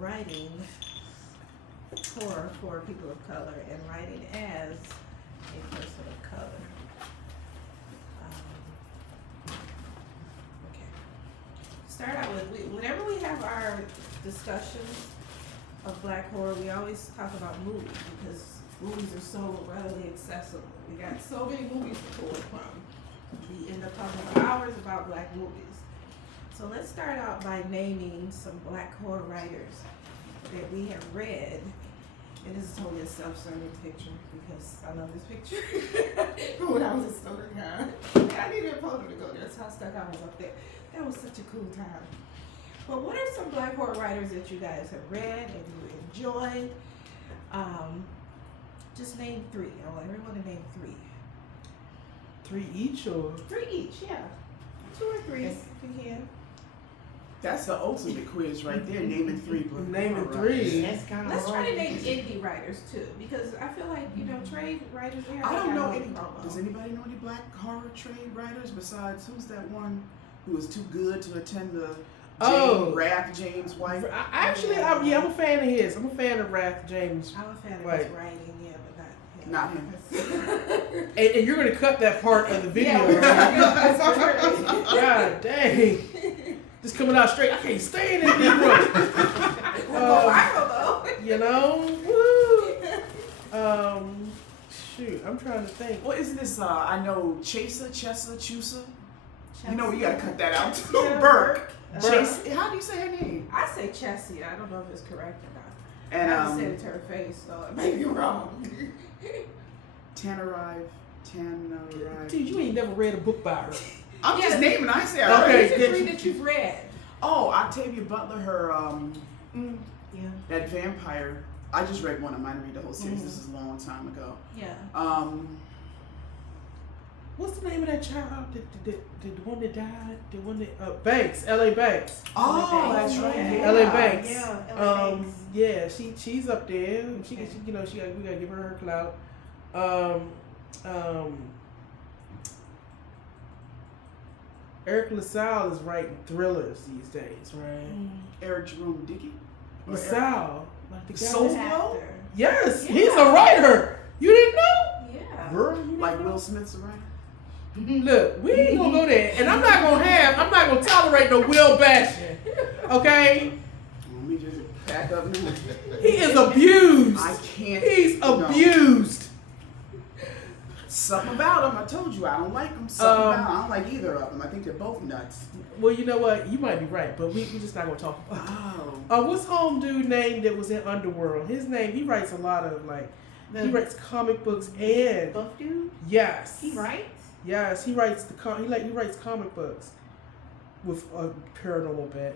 writing for people of color and writing as a person of color. Okay. Start out with, whenever we have our discussions of Black horror, we always talk about movies because movies are so readily accessible. We got so many movies to pull from. We end up talking for hours about Black movies. So let's start out by naming some Black horror writers that we have read. And this is totally a self-serving picture because I love this picture from when I was a student. I needed a photo to go there, so I stuck I was up there. That was such a cool time. But what are some Black horror writers that you guys have read and you enjoyed? Just name three. I want everyone to name three. 3 each or? 3 each, yeah. 2 or 3 if you can. That's the ultimate quiz right there. Naming 3. Naming 3. Let's try to name indie writers too, because I feel like trade writers. I don't know any. Does anybody know any Black horror trade writers besides who's that one who was too good to attend the James White? I'm a fan of his. I'm a fan of Wrath James. I'm a fan of his writing, yeah, but not him. And you're gonna cut that part of the video. Yeah. God dang. Just coming out straight. I can't stand it anymore. You know? Woo. Shoot, I'm trying to think. Well, isn't this, I know, Chusa? You know, you gotta cut that out too. Yeah, Burke. Chase, how do you say her name? I say Chessie. I don't know if it's correct or not. And I said it to her face, so it may be wrong. Tannerite. Dude, you ain't never read a book by her. I'm just naming. I say okay. Who's the 3 that you've read? Oh, Octavia Butler. Her that vampire. I just read one. I might read the whole series. This is a long time ago. Yeah. What's the name of that child? The one that died? The one that Banks, L.A. Banks. Oh, that's right. L.A. Banks. Yeah, L.A. Banks. Yeah, she's up there. She we gotta give her clout. Eric LaSalle is writing thrillers these days, right? Eric Jerome Dickey? LaSalle. Like the guy. Soulflow? Yes, he's a writer. You didn't know? Yeah. Girl, like Will Smith's a writer? Look, we ain't gonna go there. And I'm not gonna tolerate no Will bashing. Okay? Let me just back up now. He is abused. I can't. He's abused. Something about him. I told you I don't like him. Something about him. I don't like either of them. I think they're both nuts. Well, you know what? You might be right, but we just not gonna talk about it. What's home dude name that was in Underworld? His name, he writes a lot of he writes comic books and buff dude? Yes. He writes? Yes, he writes he writes comic books with a paranormal bent.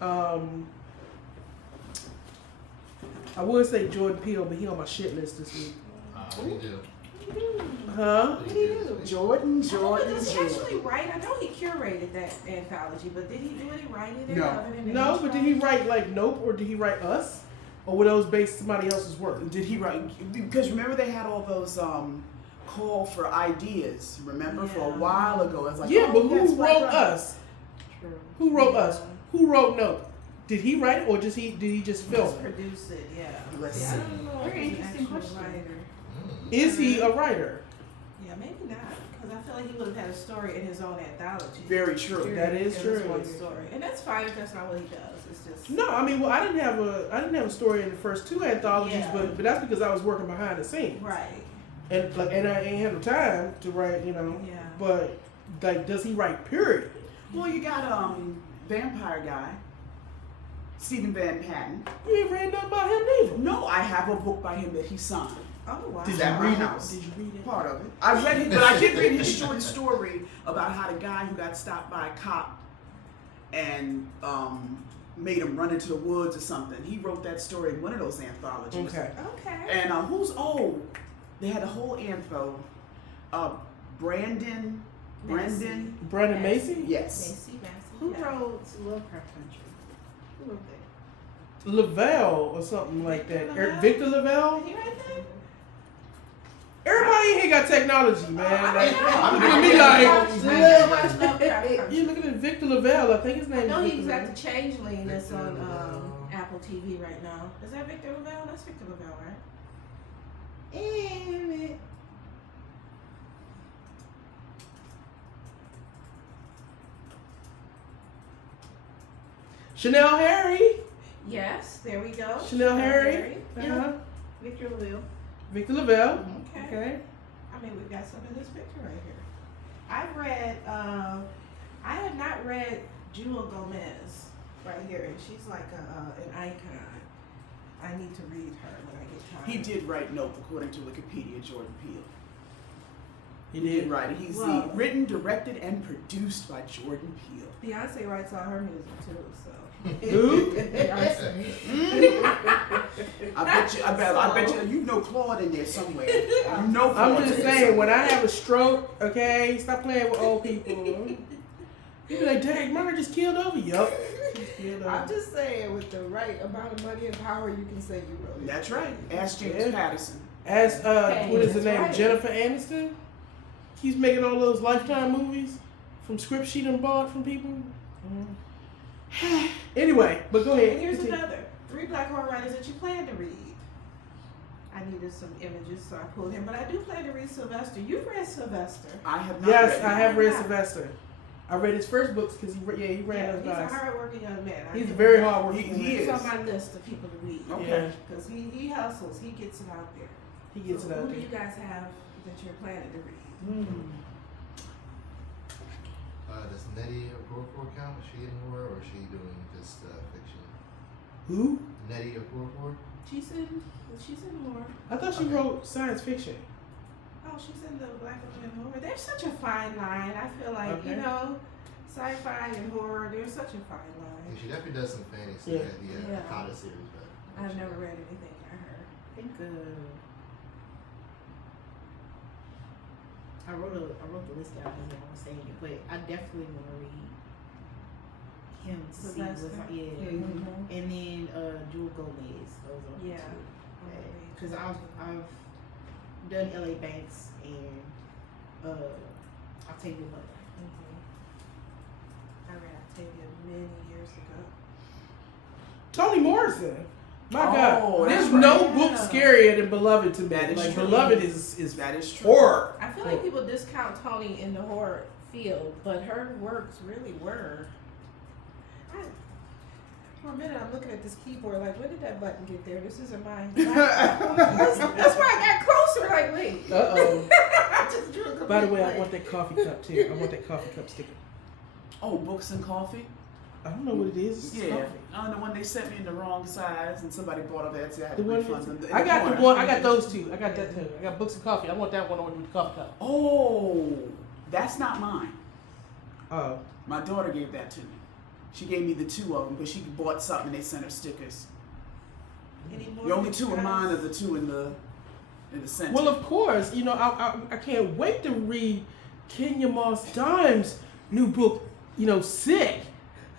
I would say Jordan Peele, but he on my shit list this week. What do you do? Huh? What did he do? Jordan. Does he actually write? I know he curated that anthology, but did he do any writing in it? No, but did he write like Nope, or did he write Us? Or were those based somebody else's work? Did he write? Because remember they had all those call for ideas. Remember for a while ago, it's like but who wrote Us? True. Who wrote Us? Who wrote Nope? Did he write it or did he just film it? Produce it, yeah. Let's see. I don't know. Very interesting question. Is he a writer? Yeah, maybe not, because I feel like he would have had a story in his own anthology. Very true. That is true. One story, and that's fine if that's not what he does. It's just No, I mean, well, I didn't have a story in the first 2 anthologies, but that's because I was working behind the scenes, right. and I ain't had no time to write, Yeah. But does he write? Period. Well, you got vampire guy, Stephen Van Patten. You ain't read nothing about him neither. No, I have a book by him that he signed. Oh wow. Did At you my read house. it? Did you read it? Part of it. I read it, but I did read his short story about how the guy who got stopped by a cop and made him run into the woods or something. He wrote that story in one of those anthologies. Okay. Okay. And they had a whole antho. Brandon Macy? Yes. Macy. Who wrote Lovecraft Country? Who wrote that? Lavelle or something like that. Victor Lavelle? Did he write that? Everybody in here got technology, man. I You looking at Victor Lavelle? I think his name I know is he was Victor at the Changeling that's on Apple TV right now. Is that Victor Lavelle? That's Victor Lavelle, right? Chanel Harry. Yes, there we go. Chanel Harry. Yeah. Victor Lavelle. Victor Lavelle. Okay. Okay. I mean, we've got some in this picture right here. I've read, I have not read Jewel Gomez right here, and she's like an icon. I need to read her when I get time. He did write Nope, according to Wikipedia, Jordan Peele. He He did did. write it. He's Well- written, directed, and produced by Jordan Peele. Beyonce writes all her music too, so. Who? Beyonce. I bet you know Claude in there somewhere. You know Claude. I'm just saying, when I have a stroke, okay, stop playing with old people. You be like, dang, murder just killed over. Yup. Just killed over. I'm just saying, with the right amount of money and power, you can say you wrote it. That's right. Ask James Yeah. Patterson. As Hey, what is the that's name? right. Jennifer Aniston. He's making all those Lifetime movies from scripts she done bought from people. Anyway, but go ahead. And here's Continue. another 3 black horror writers that you plan to read. I needed some images, so I pulled him. But I do plan to read Sylvester. You've read Sylvester. I have not Yes, read I him. have read Yeah. Sylvester. I read his first books because he ran Yeah, those he's a guys. hard-working young man. He's very hard working. He He's is. on my list of people to read. Okay. Yeah, Because he hustles. He gets it out there. he gets So it out who do there. you guys have that you're planning to read? Does Nettie Okorafor count? Is she in horror or is she doing just fiction? Who? Nettie Okorafor? She's in horror. I thought she Okay. wrote science fiction. Oh, she's in the black women in horror. There's such a fine line. I feel like, Okay. sci-fi and horror, there's such a fine Yeah, line. she definitely does some fantasy. Yeah. The Yeah. Kata series, but I've never read anything by her. I think I wrote the list down here. I was saying it, but I definitely want to read him to see what's Sylvester? yeah. And then Jewel Gomez. Those are Yeah. Because I've done L.A. Banks and Octavia Butler. I read Octavia many years ago. Tony Morrison. My Oh, God, that's there's right. no book scarier than Beloved to me. That is like true. Beloved is That is true. horror. I feel like people discount Toni in the horror field, but her works really were. For a minute, I'm looking at this keyboard like, when did that button get there? This isn't mine. That's why I got closer. Like, wait. Uh oh. I just drew a By the way, I complete want that coffee cup too. I want that coffee cup sticker. Oh, books and coffee? I don't know what it is. It's Yeah. coffee. The one they sent me in the wrong size and somebody bought up that, so I had The to one refund them. I got the one. I got those two. I got that too. I got books and coffee. I want that one with the coffee cup. Oh, that's not mine. Oh. My daughter gave that to me. She gave me the 2 of them, but she bought something and they sent her stickers. Any more The only you 2 of guys? mine are the 2 in the center. Well, of course. I can't wait to read Kenya Moss Dime's new book. Sick.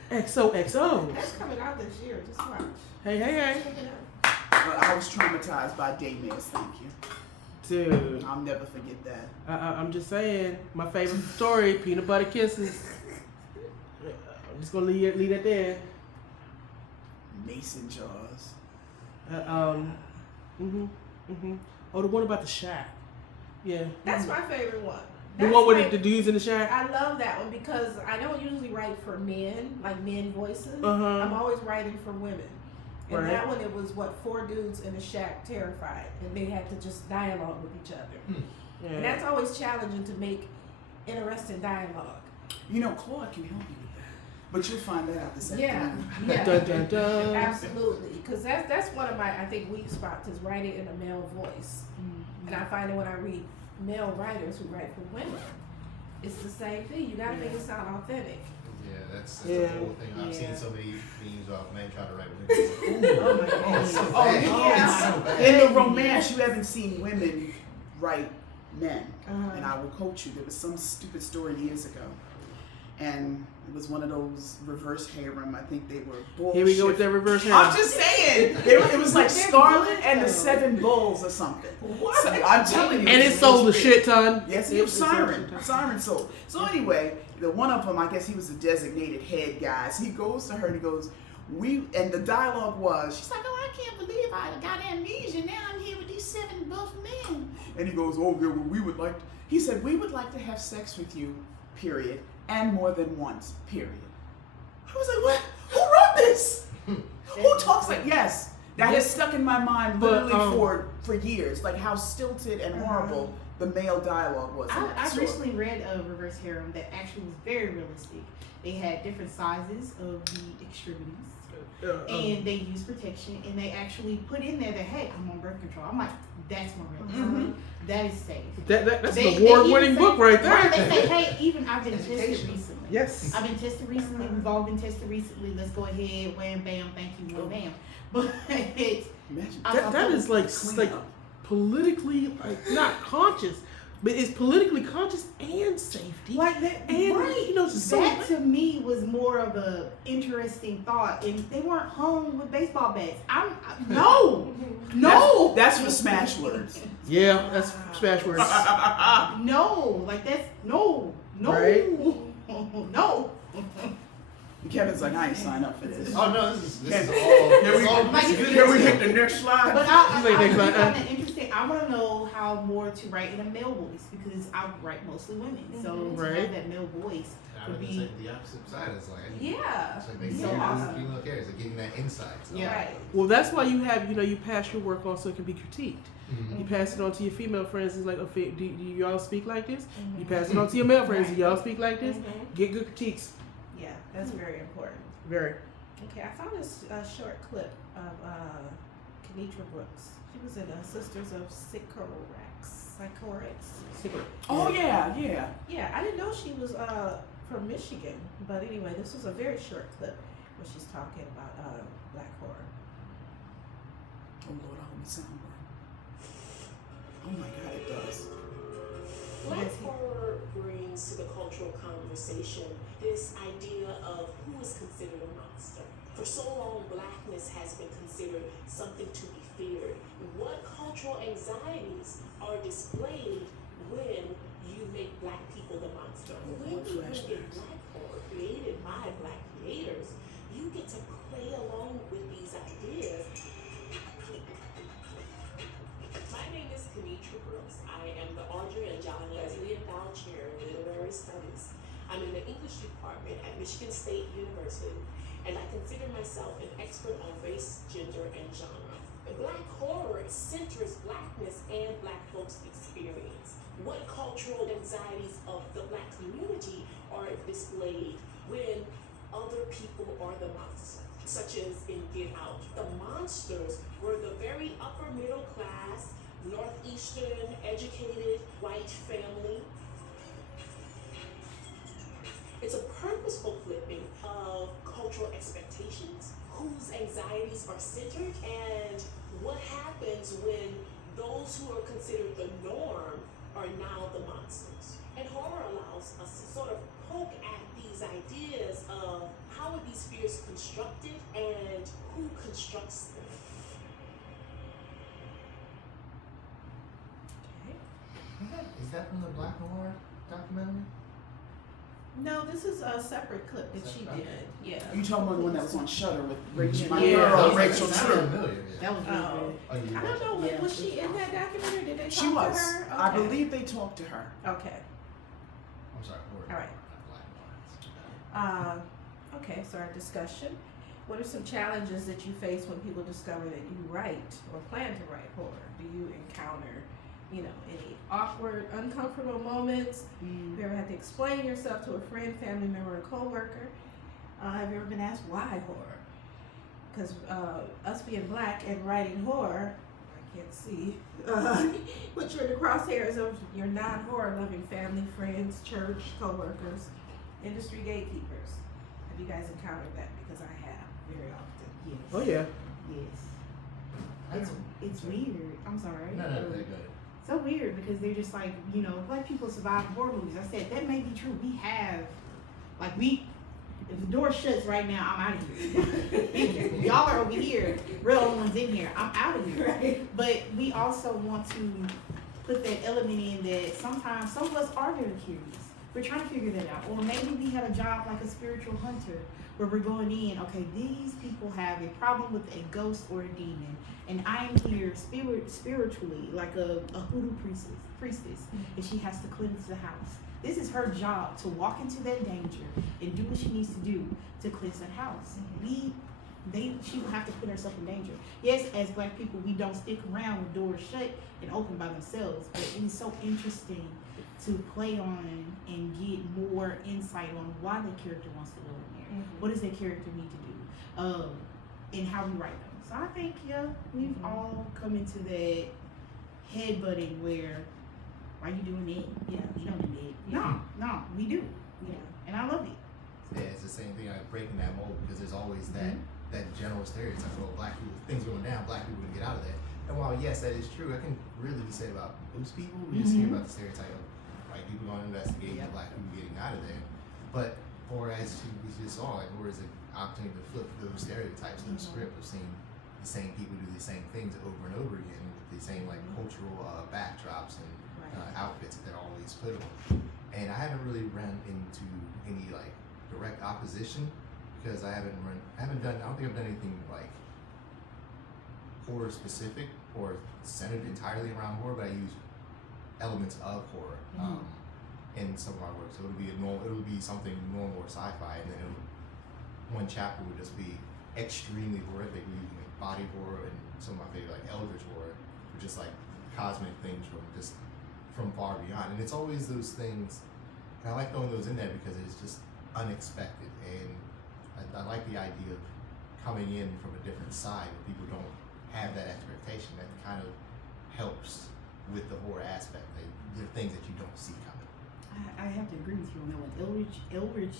XOXO. That's coming out this year. Just watch. Hey. Check it out. I was traumatized by Daymares, thank you. Dude. I'll never forget that. I'm just saying, my favorite story, Peanut Butter Kisses. I'm just gonna leave it there. Mason jars. Oh, the one about the shack. Yeah. That's my favorite one. The That's one with like- the dudes in the shack. I love that one because I don't usually write for men, like men voices. Uh-huh. I'm always writing for women. And Right. that one, it was 4 dudes in a shack terrified, and they had to just dialogue with each other. Yeah. And that's always challenging to make interesting dialogue. Claude can help you with that. But you'll find that out this Yeah, afternoon. yeah, Dun, dun, dun. absolutely. Because that's one of my, I think, weak spots is writing in a male voice. And I find that when I read male writers who write for women, it's the same thing. You gotta make it sound authentic. Yeah, that's Yeah. the whole thing. I've Yeah. seen so many memes off men trying to write women. Oh my God. it's so Oh, bad. yeah. It's so bad. In the romance, you haven't seen women write men. Uh-huh. And I will quote you. There was some stupid story years ago. And it was one of those reverse harem. I think they were bullshit. Here we go with that reverse I'm hand. just saying. It was like They're Scarlet good, and the though. 7 Bulls or something. What? So, I'm telling you. And it sold a shit ton. Yes, he was Siren sold. So anyway, the one of them, I guess he was the designated head guy. So he goes to her and he goes, And the dialogue was, she's like, oh, I can't believe I got amnesia. Now I'm here with these 7 buff men. And he goes, oh, yeah, well, he said, we would like to have sex with you, period, and more than once, period. I was like, what? Who wrote this? Who talks like, yes. That has stuck in my mind literally for years, like how stilted and horrible the male dialogue was. I recently read a reverse harem that actually was very realistic. They had different sizes of the extremities. And they use protection, and they actually put in there that, hey, I'm on birth control. I'm like, that's more realistic. That is safe. That's an award-winning book right there. Right, they say, hey, even I've been tested recently. Yes. I've been tested recently. We've all been tested recently. Let's go ahead, wham, bam, thank you, wham, bam. But that is like politically not conscious, but it's politically conscious and safety. Like that, and right? You know, so that to me was more of a interesting thought, and they weren't hung with baseball bats. No. That's for smash words. Yeah, that's smash words. No, like that's no, right? No. Kevin's like, I ain't signed up for this. Oh no, this is all. Can we hit the next slide? But I find that interesting. I want to know how more to write in a male voice, because I write mostly women, so to have that male voice would be the opposite side. It's like yeah, it's like so awesome. Female characters, like getting that insight. So. Yeah. Right. Well, that's why you have, you pass your work on so it can be critiqued. Mm-hmm. You pass it on to your female friends. It's like, okay, do y'all speak like this? You pass it on to your male friends. Do y'all speak like this? Get good critiques. Yeah, that's very important. Very. Okay, I found this short clip of Kenitra Brooks. She was in Sisters of Sycorax. Oh yeah. Yeah, I didn't know she was from Michigan, but anyway, this was a very short clip where she's talking about black horror. Oh Lord, I hope it sounds right. Oh my God, it does. Black horror brings to the cultural conversation this idea of who is considered a monster. For so long, blackness has been considered something to be feared. What cultural anxieties are displayed when you make black people the monster? When you get black horror created by black creators, you get to play along with these ideas. My name is Kenitra Brooks. I am the Audrey and John Leslie Endowed Chair in Literary Studies. I'm in the English department at Michigan State University, and I consider myself an expert on race, gender, and genre. Black horror centers blackness and black folks' experience. What cultural anxieties of the black community are displayed when other people are the monsters? Such as in Get Out. The monsters were the very upper middle class, northeastern, educated, white family. It's a purposeful flipping of cultural expectations, whose anxieties are centered, and what happens when those who are considered the norm are now the monsters. And horror allows us to sort of poke at these ideas of how are these fears constructed and who constructs them. Is that from the Black Horror documentary? No, this is a separate clip that she did. Yeah. You talking about the one that was on Shudder with Rachel, my Yeah. girl, Rachel That's True. familiar. That was really good. Oh, you I don't know. Yeah. Was she in that documentary? Did they talk She was. to her? I believe they talked to her. Okay. I'm sorry. All right. Black Horror. Okay, so our discussion. What are some challenges that you face when people discover that you write or plan to write horror? Do you encounter, any awkward, uncomfortable moments? Have you ever had to explain yourself to a friend, family member, or coworker? Have you ever been asked why horror? Because us being black and writing horror, I can't see, but you're in the crosshairs of your non-horror loving family, friends, church, coworkers, industry gatekeepers. Have you guys encountered that? Because I have very often. Yes. Oh yeah. Yes. It's weird. I'm sorry. No, they're good. So weird because they're just like, black people survive horror movies. I said, that may be true. We have, if the door shuts right now, I'm out of here. Y'all are over here. Real ones in here. I'm out of here. Right. But we also want to put that element in that sometimes some of us are very curious. We're trying to figure that out. Or maybe we have a job like a spiritual hunter where we're going in, okay, these people have a problem with a ghost or a demon, and I am here spiritually, like a hoodoo priestess, and she has to cleanse the house. This is her job, to walk into that danger and do what she needs to do to cleanse that house. She will have to put herself in danger. Yes, as Black people, we don't stick around with doors shut and open by themselves, but it is so interesting to play on and get more insight on why the character wants to go in there. What does that character need to do? And how we write them. So I think, we've all come into that headbutting where, why are you doing that? Yeah, you don't do that. No, we do. And I love it. Yeah, it's the same thing, like breaking that mold, because there's always that general stereotype, well, Black people, things going down, Black people gonna get out of that. And while yes, that is true, I can really be said about most people. We just hear about the stereotype of white people going to investigate and Black people getting out of there. But or as we just saw, like, or is it opportunity to flip those stereotypes in the script of seeing the same people do the same things over and over again with the same like cultural backdrops and outfits that they're always put on. And I haven't really run into any like direct opposition because I don't think I've done anything like horror specific or centered entirely around horror, but I use elements of horror in some of my work. So it'll be something normal or sci-fi, and then one chapter would just be extremely horrific, using like body horror and some of my favorite like eldritch horror, or just like cosmic things from far beyond. And it's always those things, and I like throwing those in there because it's just unexpected, and I like the idea of coming in from a different side where people don't have that expectation. That kind of helps with the horror aspect. There are things that you don't see coming. I have to agree with you on that one. Eldritch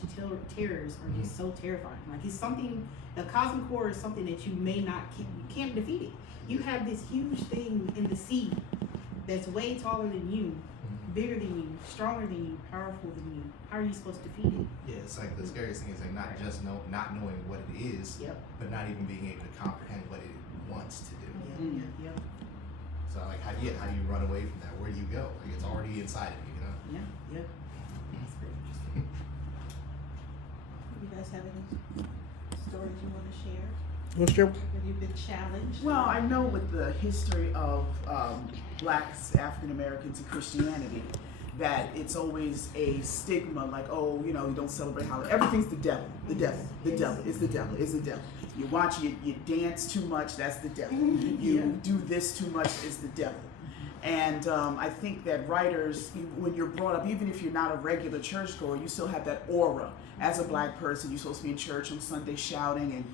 terrors are just so terrifying. Like, it's something, the cosmic horror is something that you can't defeat it. You have this huge thing in the sea that's way taller than you, bigger than you, stronger than you, powerful than you. How are you supposed to defeat it? Yeah, it's like the scariest thing is like not just not knowing what it is, but not even being able to comprehend what it wants to do. So like, how do you run away from that? Where do you go? Like, it's already inside of you, you know? That's very interesting. You guys have any stories you want to share? What's your? Have you been challenged? Well, I know with the history of Blacks, African Americans, and Christianity, that it's always a stigma, like, oh, you don't celebrate holidays. Everything's the devil. The devil. The devil. It's the devil. It's the devil. You watch, you dance too much, that's the devil. You do this too much, it's the devil. And I think that writers, when you're brought up, even if you're not a regular churchgoer, you still have that aura. As a Black person, you're supposed to be in church on Sunday shouting and,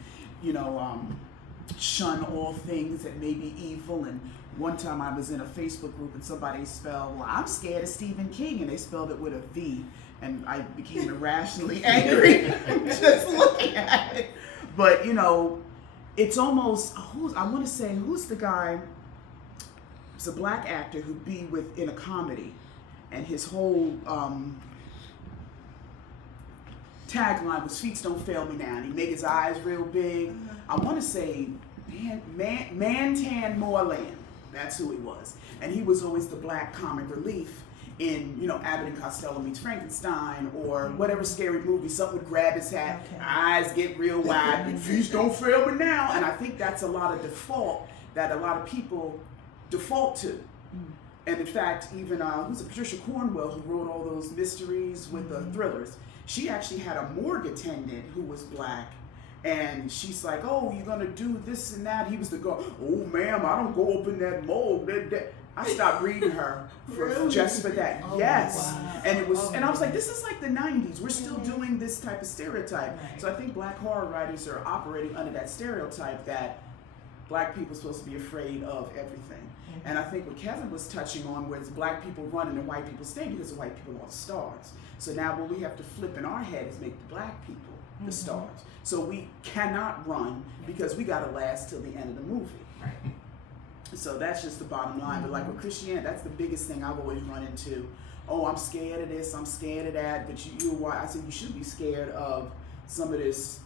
shun all things that may be evil. And one time I was in a Facebook group and somebody spelled, well, I'm scared of Stephen King, and they spelled it with a V. And I became irrationally angry just looking at it. But, it's almost, I want to say, who's the guy? It's a Black actor who'd be in a comedy, and his whole tagline was "Feet don't fail me now." And he made his eyes real big. I want to say Mantan Moreland. That's who he was, and he was always the Black comic relief in Abbott and Costello Meets Frankenstein or whatever scary movie. Something would grab his hat, eyes get real wide, feet don't fail me now. And I think that's a lot of default that a lot of people default to. And in fact, even who's it, Patricia Cornwell, who wrote all those mysteries with the thrillers, she actually had a morgue attendant who was Black, and she's like, oh, you're gonna do this and that. He was the guy, oh ma'am, I don't go up in that morgue. I stopped reading her just for that. Yes. Wow. And it was, and I was like, this is like the 90s. We're still doing this type of stereotype. Right. So I think Black horror writers are operating under that stereotype that Black people are supposed to be afraid of everything. And I think what Kevin was touching on was Black people running and white people stay because the white people are the stars. So now what we have to flip in our head is make the Black people the stars. So we cannot run because we got to last till the end of the movie. Right. So that's just the bottom line. But like with Christianity, that's the biggest thing I've always run into. Oh, I'm scared of this, I'm scared of that. But I said you should be scared of some of this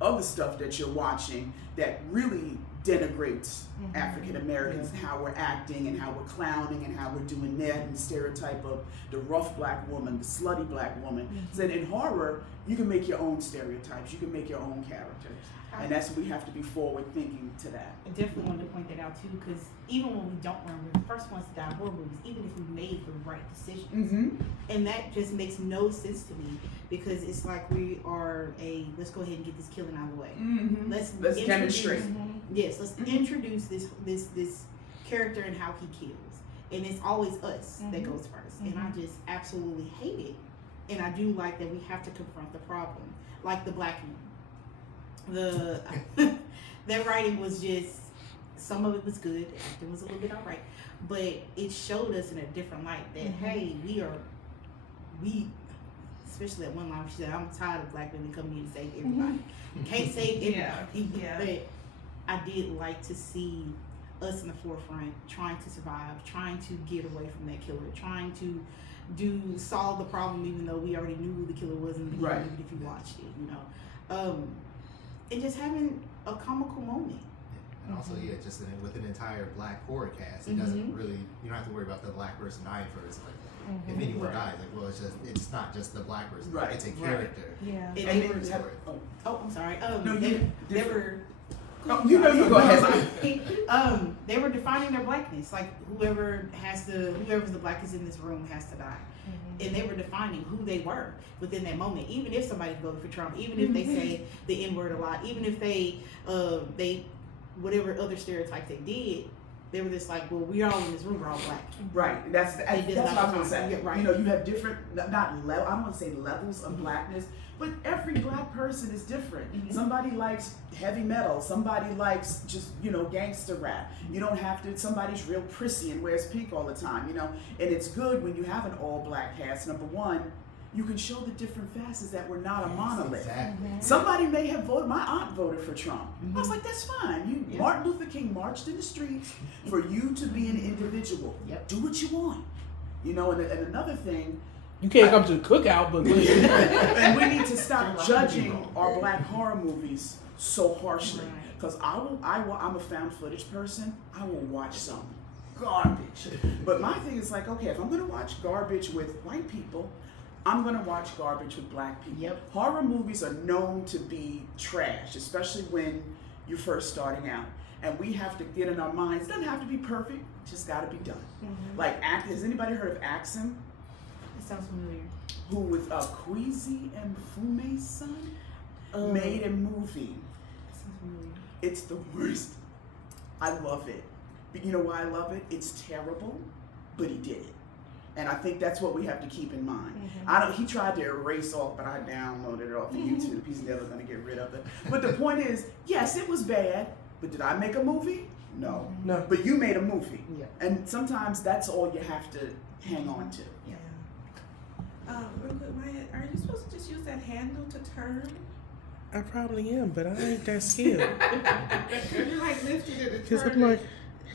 other stuff that you're watching that really denigrates African Americans and how we're acting and how we're clowning and how we're doing that, and the stereotype of the rough black woman, the slutty black woman. So in horror, you can make your own stereotypes, you can make your own characters. And that's what we have to be forward thinking to that. I definitely wanted to point that out too, because even when we don't run, we're the first ones to die in horror movies, even if we made the right decisions. And that just makes no sense to me, because it's like we are let's go ahead and get this killing out of the way. Let's demonstrate. Yes, let's introduce this character and how he kills. And it's always us that goes first. And I just absolutely hate it. And I do like that we have to confront the problem. Like the black man. That writing was just, some of it was good, the acting was a little bit alright, but it showed us in a different light that hey, we especially that one line she said, I'm tired of black women coming in and save everybody. Can't save everybody. But I did like to see us in the forefront trying to survive, trying to get away from that killer, trying to solve the problem even though we already knew who the killer was in the beginning, even if you watched it, you know. And just having a comical moment. And also, just with an entire black horror cast, it doesn't really, you don't have to worry about the black person dying first. Like, if anyone dies, like, well, it's not just the black person, it's a character. Yeah. And And they then were, I'm sorry. No, they were. you go ahead. They were defining their blackness. Like whoever's the blackest in this room has to die. And they were defining who they were within that moment. Even if somebody voted for Trump, even if they say the N-word a lot, even if they whatever other stereotypes they did, they were just like, well, we're all in this room, we're all black. Right. That's what I was gonna say. Yeah, right. You know, you have different, I don't want to say levels of blackness, but every black person is different. Somebody likes heavy metal. Somebody likes just, gangster rap. You don't have to, somebody's real prissy and wears pink all the time, And it's good when you have an all black cast. Number one, you can show the different facets that we're not a monolith. Exactly. Somebody may have voted, my aunt voted for Trump. I was like, that's fine. Martin Luther King marched in the streets for you to be an individual. Do what you want. And another thing, you can't come to the cookout, but and we need to stop judging our black horror movies so harshly. Because I'm a found footage person. I will watch some garbage. But my thing is like, okay, if I'm going to watch garbage with white people, I'm going to watch garbage with black people. Horror movies are known to be trash, especially when you're first starting out. And we have to get in our minds, it doesn't have to be perfect, it just got to be done. Like, has anybody heard of Axum? It sounds familiar. Who with Kwesi and Fume's son made a movie. That sounds familiar. It's the worst. I love it. But you know why I love it? It's terrible, but he did it. And I think that's what we have to keep in mind. He tried to erase off, but I downloaded it off of YouTube. He's never going to get rid of it. But the point is, yes, it was bad, but did I make a movie? No. But you made a movie. And sometimes that's all you have to hang on to. Real quick, Maya, are you supposed to just use that handle to turn? I probably am, but I ain't that skilled. You're like lifting it and Because I'm turning. like,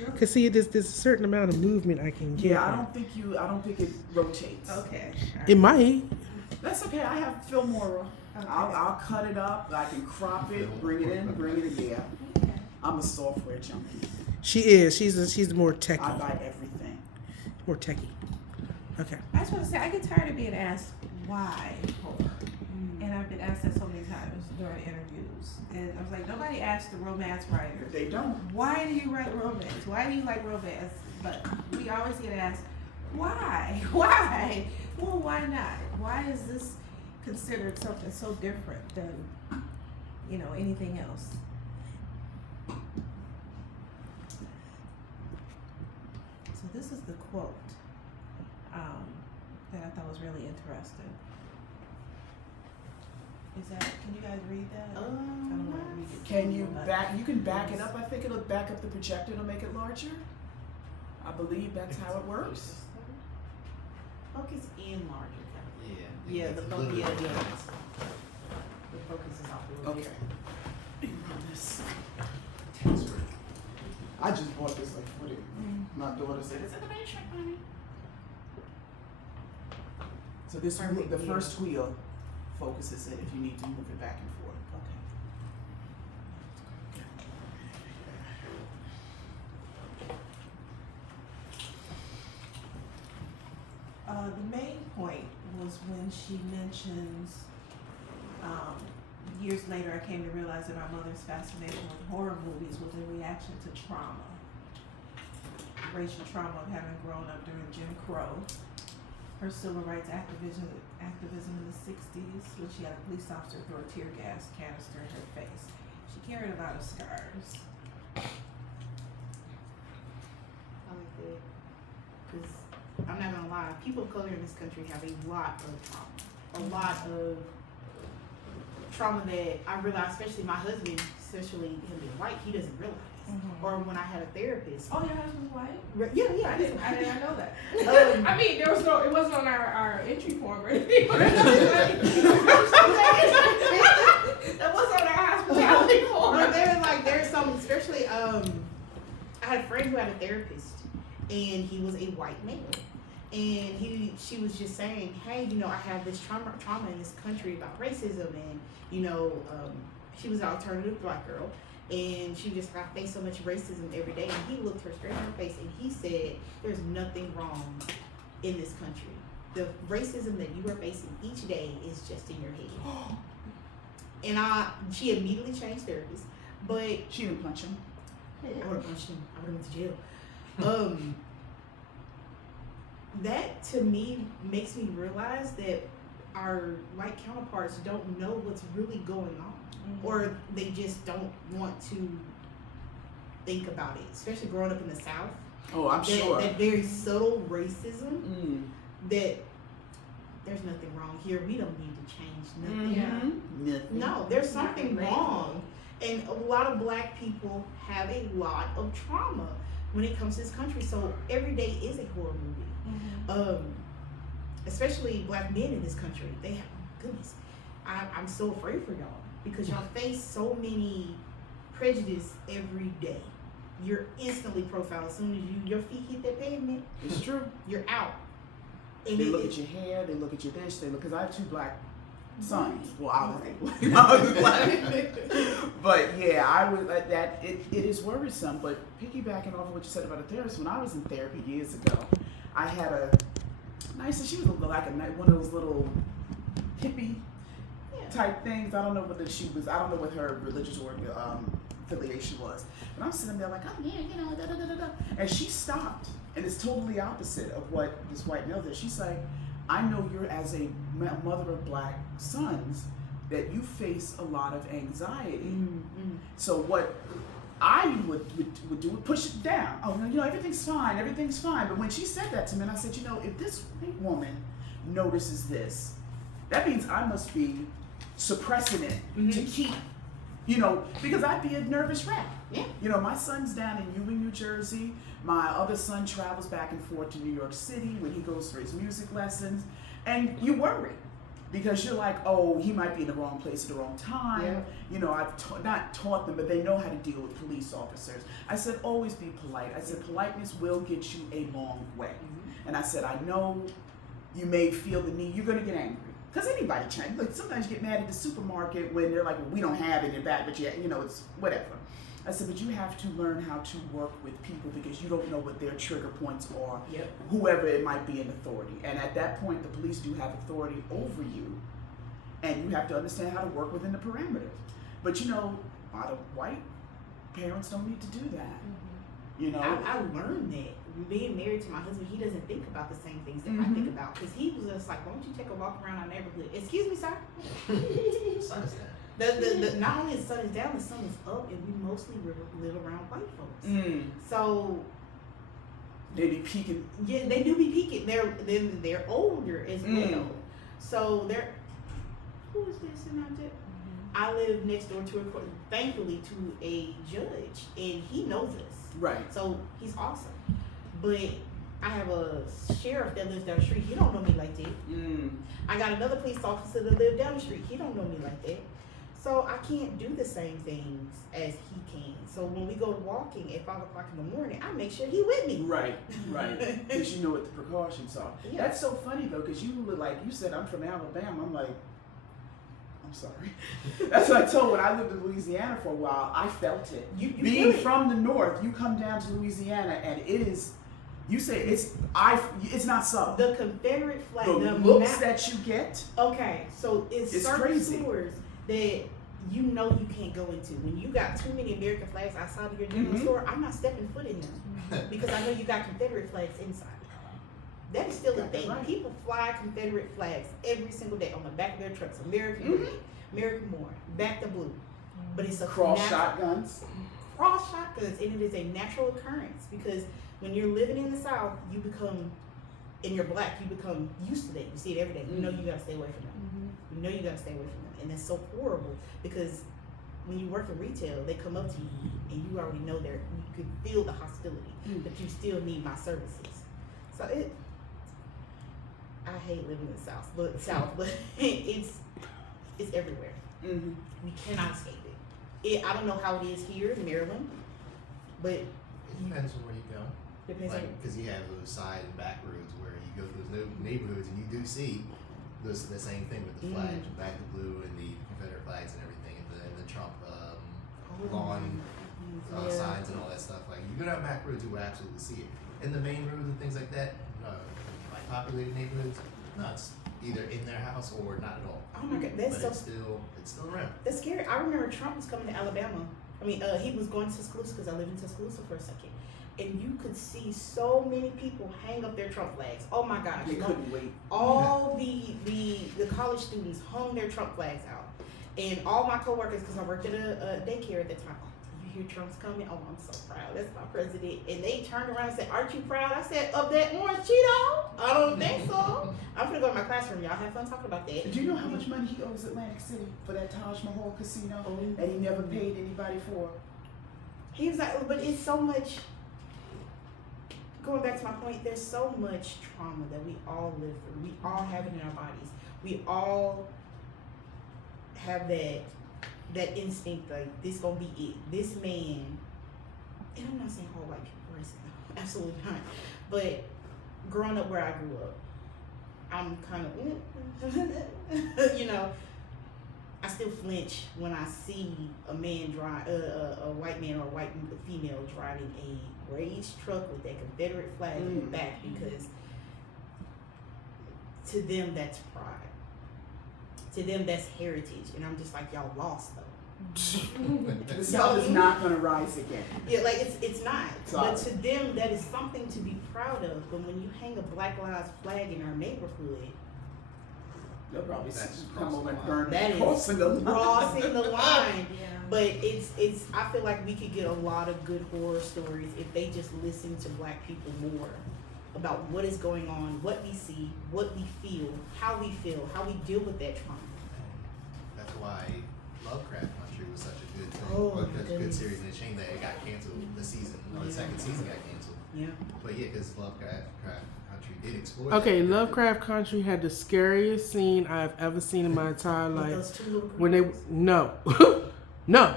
because see, there's a certain amount of movement I can get. Yeah, I don't think it rotates. Okay. It might. That's okay. I have Filmora. Okay. I'll cut it up. I can crop it, bring it in, bring it again. I'm a software junkie. She is. She's more techie. I buy everything. More techie. Okay. I just want to say, I get tired of being asked why horror. And I've been asked that so many times during interviews. And I was like, nobody asked the romance writers, They don't. why do you write romance? Why do you like romance? But we always get asked, why? Why? Well, why not? Why is this considered something so different than, anything else? So this is the quote that I thought was really interesting. Can you guys read that? I don't know how to read it. Can you back it up? I think it'll back up the projector to make it larger. I believe that's how it works. Focus in larger. Yeah. The focus. The focus is off a little Okay. bit. This. I just bought this like for my daughter said it's in the matrix, honey. So this the first wheel focuses it if you need to move it back and forth. Okay. was when she mentions, years later I came to realize that my mother's fascination with horror movies was a reaction to trauma. Racial trauma of having grown up during Jim Crow. Her civil rights activism in the 60s when she had a police officer throw a tear gas canister in her face. She carried a lot of scars. I like that. Because I'm not gonna lie, people of color in this country have a lot of trauma. A lot of trauma that I realize, especially my husband, especially him being white, he doesn't realize. Mm-hmm. Or when I had a therapist. Oh, your husband's white? Yeah, I did not know that. I I mean, it wasn't on our entry form or anything. That was on our hospitality form. But there's some, especially, I had a friend who had a therapist, and he was a white male. And she was just saying, hey, I have this trauma in this country about racism, and, she was an alternative black girl. And she just, I face so much racism every day. And he looked her straight in her face and he said, there's nothing wrong in this country. The racism that you are facing each day is just in your head. And she immediately changed therapists, but She didn't punch him. I would have punched him. I would have went to jail. That to me makes me realize that our white counterparts don't know what's really going on. Mm-hmm. Or they just don't want to think about it, especially growing up in the South. Oh, I'm sure. That very subtle racism that there's nothing wrong here. We don't need to change nothing. Yeah. Nothing. No, there's something wrong. And a lot of black people have a lot of trauma when it comes to this country. So every day is a horror movie. Mm-hmm. Especially black men in this country. They have, goodness, I'm so afraid for y'all. Because y'all face so many prejudice every day. You're instantly profiled as soon as your feet hit that pavement. It's true. You're out. And They look at your hair, they look at your this, because I have 2 black sons. Well, I was black. But yeah, I was like that. It is worrisome. But piggybacking off of what you said about a therapist, when I was in therapy years ago, I had a nice. She was like one of those little hippie type things. I don't know whether I don't know what her religious or affiliation was. But I'm sitting there like, oh yeah, da da da da da. And she stopped, and it's totally opposite of what this white male did. She's like, I know you're as a mother of black sons that you face a lot of anxiety. Mm-hmm. So what I would do is push it down. Oh no, everything's fine. But when she said that to me, and I said, if this white woman notices this, that means I must be suppressing it to keep, because I'd be a nervous wreck. Yeah. My son's down in Ewing, New Jersey. My other son travels back and forth to New York City when he goes for his music lessons. And you worry because you're like, oh, he might be in the wrong place at the wrong time. Yeah. I've not taught them, but they know how to deal with police officers. I said, always be polite. I said, politeness will get you a long way. Mm-hmm. And I said, I know you may feel the need, you're going to get angry. Because anybody changes. Like sometimes you get mad at the supermarket when they're like, well, we don't have it in back, but it's whatever. I said, but you have to learn how to work with people because you don't know what their trigger points are, whoever it might be in authority. And at that point, the police do have authority over you, and you have to understand how to work within the parameters. But a lot of white parents don't need to do that. Mm-hmm. I learned that. Being married to my husband, he doesn't think about the same things that I think about. Because he was just like, why don't you take a walk around our neighborhood? Excuse me, sir? Sun is down. Not only the sun is down, the sun is up, and we mostly live around white folks. So they be peeking. Yeah, they do be peeking. They're older as well. So who is this in our jet? I live next door thankfully to a judge, and he knows us. Right. So he's awesome. But I have a sheriff that lives down the street. He don't know me like that. I got another police officer that lives down the street. He don't know me like that. So I can't do the same things as he can. So when we go walking at 5 o'clock in the morning, I make sure he with me. Right. Because you know what the precautions are. Yeah. That's so funny though, because you were like, you said I'm from Alabama. I'm like, I'm sorry. That's what I told when I lived in Louisiana for a while. I felt it. You being from the north, you come down to Louisiana and it is, You say it's not subtle. The Confederate flag, The the looks that you get. Okay, so it's certain crazy. stores that you know you can't go into. When you got too many American flags outside of your general store, I'm not stepping foot in them because I know you got Confederate flags inside. That is still a thing. Right. People fly Confederate flags every single day on the back of their trucks. American red, American more, back to blue. But it's a Cross shotguns. Cross shotguns, and it is a natural occurrence because when you're living in the South, you become, and you're black, you become used to that. You see it every day. You know you gotta stay away from them. You know you gotta stay away from them, and that's so horrible because when you work in retail, they come up to you and you already know you can feel the hostility, but you still need my services. So I hate living in the South, but it's everywhere. We cannot escape it. I don't know how it is here in Maryland, but It depends on where you go. depends Like, on. because you have those side and back roads where you go through those neighborhoods and you do see the same thing with the flags, the back, the blue, and the Confederate flags and everything, and the Trump lawn signs and all that stuff. Like, you go down back roads, you will absolutely see it. In the main roads and things like that, like populated neighborhoods, no, it's either in their house or not at all. Oh my God, But that's so. it's still around. That's scary. I remember Trump was coming to Alabama. I mean, he was going to Tuscaloosa because I lived in Tuscaloosa for a second, and you could see so many people hang up their Trump flags. Oh my gosh! They couldn't wait. All the college students hung their Trump flags out, and all my coworkers, because I worked at a daycare at the time. You hear Trump's coming? Oh, I'm so proud. That's my president. And they turned around and said, "Aren't you proud?" I said, "Of that orange Cheeto? I don't think so." I'm gonna go to my classroom. Y'all have fun talking about that. Do you know how much money he owes Atlantic City for that Taj Mahal casino that he never paid anybody for? He was like, but it's so much. Going back to my point, there's so much trauma that we all live through. We all have it in our bodies. We all have that instinct, like, this gonna be it. This man, and I'm not saying all white people are racist, no, absolutely not. But growing up where I grew up, I'm kind of, I still flinch when I see a man drive, a white man or a white female driving a raised truck with that Confederate flag in the back, because to them that's pride. To them that's heritage, and I'm just like, y'all lost though. The South is not gonna rise again. Yeah, like it's not. Sorry. But to them that is something to be proud of. But when you hang a Black Lives flag in our neighborhood, They'll probably That's come over and crossing the burn that it, is crossing the line. crossing the line. Yeah. But it's I feel like we could get a lot of good horror stories if they just listen to Black people more about what is going on, what we see, what we feel, how we deal with that trauma. That's why Lovecraft Country was such a good thing. Oh, Or my such a good goodness. series, and it changed that it got canceled the season. No, the second season got canceled. Yeah. But yeah, because Lovecraft Country did explore Okay, that. Lovecraft Country had the scariest scene I've ever seen in my entire With life. those two little When they girls. no,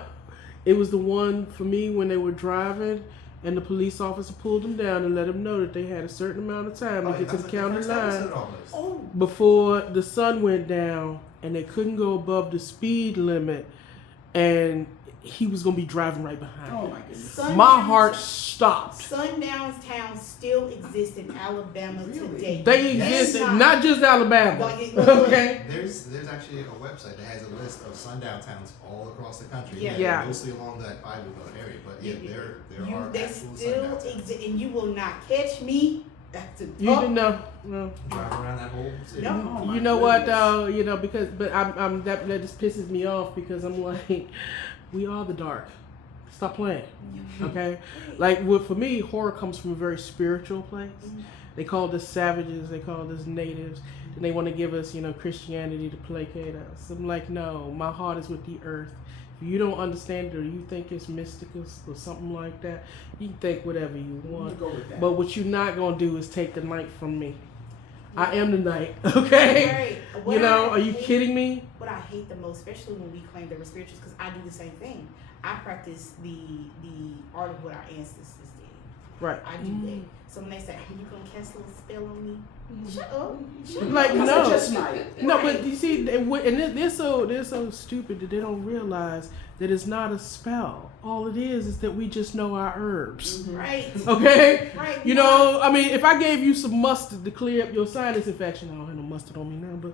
it was the one for me when they were driving and the police officer pulled them down and let them know that they had a certain amount of time to get to the county line Oh, before the sun went down, and they couldn't go above the speed limit, and he was gonna be driving right behind Oh them. my goodness. My heart stopped. Sundown towns still exist in Alabama Really? today. They Yes, exist, not- not just Alabama. Okay. There's actually a website that has a list of sundown towns all across the country. Yeah. Yeah. Mostly along that Bible Belt area, but yeah, there are They actual still sundown towns. exist, and you will not catch me at the You didn't know. No. Driving around that whole city. No. Oh, my You know what goodness. though? Because I'm that just pisses me off because I'm like, we are the dark. Stop playing. Okay? Like for me, horror comes from a very spiritual place. They call us savages, they call us natives, and they want to give us, Christianity to placate us. I'm like, no, my heart is with the earth. If you don't understand it or you think it's mystical or something like that, you can think whatever you want. Go with that. But what you're not gonna do is take the night from me. I am the night, okay? Right. What Are I you hate- kidding me? What I hate the most, especially when we claim that we're spirituals, because I do the same thing. I practice the art of what our ancestors did. Right. I do that. So when they say, you gonna cast a little spell on me? Shut up. Shut up. Like, Because no. I just might. No, but you see, and they're so stupid that they don't realize that it's not a spell. All it is that we just know our herbs. Right. Okay? Right. You know, I mean, if I gave you some mustard to clear up your sinus infection, I don't have no mustard on me now, but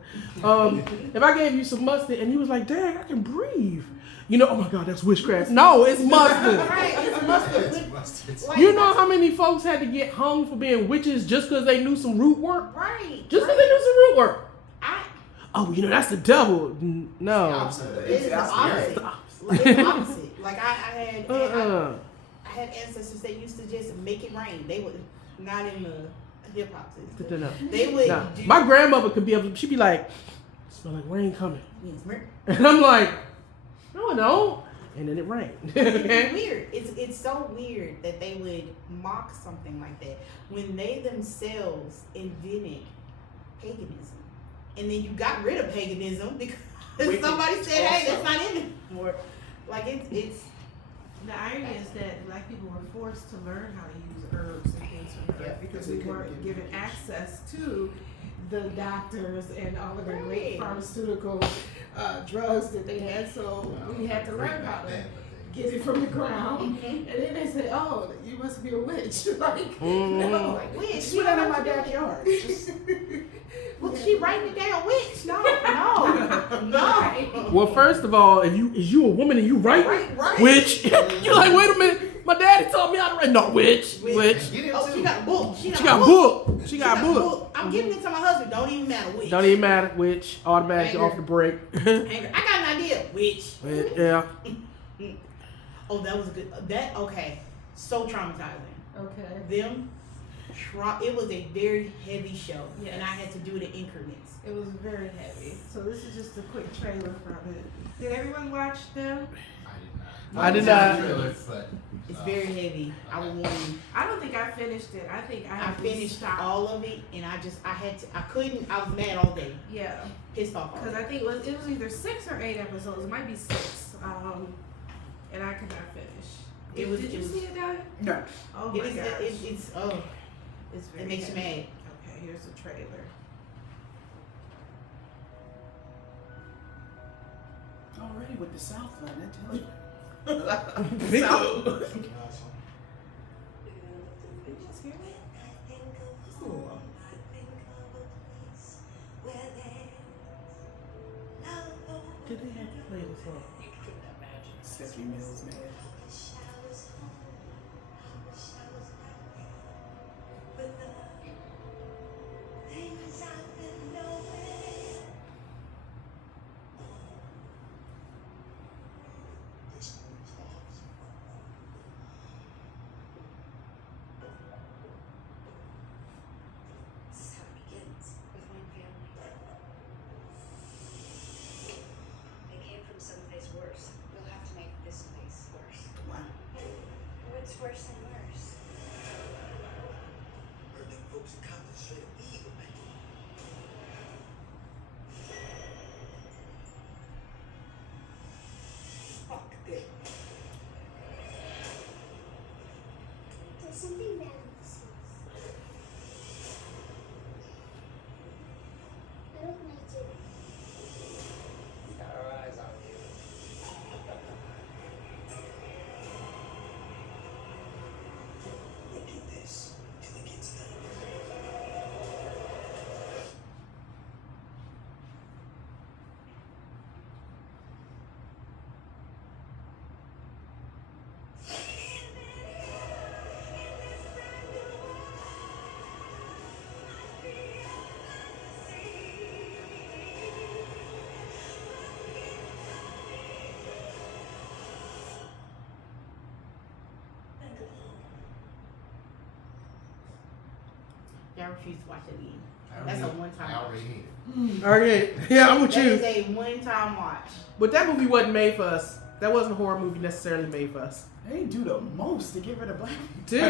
if I gave you some mustard and you was like, dang, I can breathe. You know, oh my God, that's witchcraft. No, it's mustard. Right. It's mustard. It's mustard. Like, You know how many folks had to get hung for being witches just because they knew some root work? Right. Just because they knew some root work. I. Oh, you know, that's the devil. No. It's the opposite. Like, it's the opposite. Like I had ancestors that used to just make it rain. They would not in the hip hop system. No. They would. No. Do, My grandmother could be able. She'd be like, "Smell like rain coming," Yes, and I'm like, "No, no," and then it rained. It's weird. It's so weird that they would mock something like that when they themselves invented paganism, and then you got rid of paganism because Wicked somebody said, "Hey, also. that's not in it anymore." Like it's. The irony is that black people were forced to learn how to use herbs and things from the Yeah, earth because because we they couldn't weren't get given access to the doctors and all of the Right. great pharmaceutical drugs that they had. So we had to learn how to get it from the ground. And then they said, "Oh, you must be a witch." Like, no, like Witch. Just put that in my backyard. Just, Look, she writing it down. Witch? No. Well, first of all, is you a woman and you write? Right. Witch. You're like, wait a minute. My daddy taught me how to write. No, witch. Witch. Get him Oh, too. she got a book. She got a book. She got a book. I'm giving it to my husband. Don't even matter. Witch. Don't even matter. Witch. Automatically Anger. off the break. Angry. I got an idea. Witch. Yeah. Oh, that was a good. That okay. So traumatizing. okay. Them. It was a very heavy show, Yes. and I had to do it in increments. It was very heavy. So this is just a quick trailer from it. Did everyone watch them? I did not. It's very heavy. I will warn you. I don't think I finished it. I think I finished stopped. all of it, and I couldn't. I was mad all day, Yeah. pissed off all Because day. I think it was either 6 or 8 episodes. It might be 6. And I could not finish. Did you see it, Doug? no. Oh my It's gosh. it's very it makes you heavy. mad. Okay, here's the trailer. Already with the Southland, I tell you. Did you just hear me? Did they have to play the song? Stephanie Mills, man. This is how it begins with my family. They came from someplace worse. You'll have to make this place worse. Wow. What's worse than worse? Heard them folks in Compton straight up evil, man. Fuck them. There's something bad in this house. I don't like it. We got our eyes on you. We'll do this till it gets done. I refuse to watch it again. That's a one-time I watch. already hate it. Okay. Yeah, I'm with That you. is a one-time watch. But that movie wasn't made for us. That wasn't a horror movie necessarily made for us. They do the most to get rid of black people. Dude,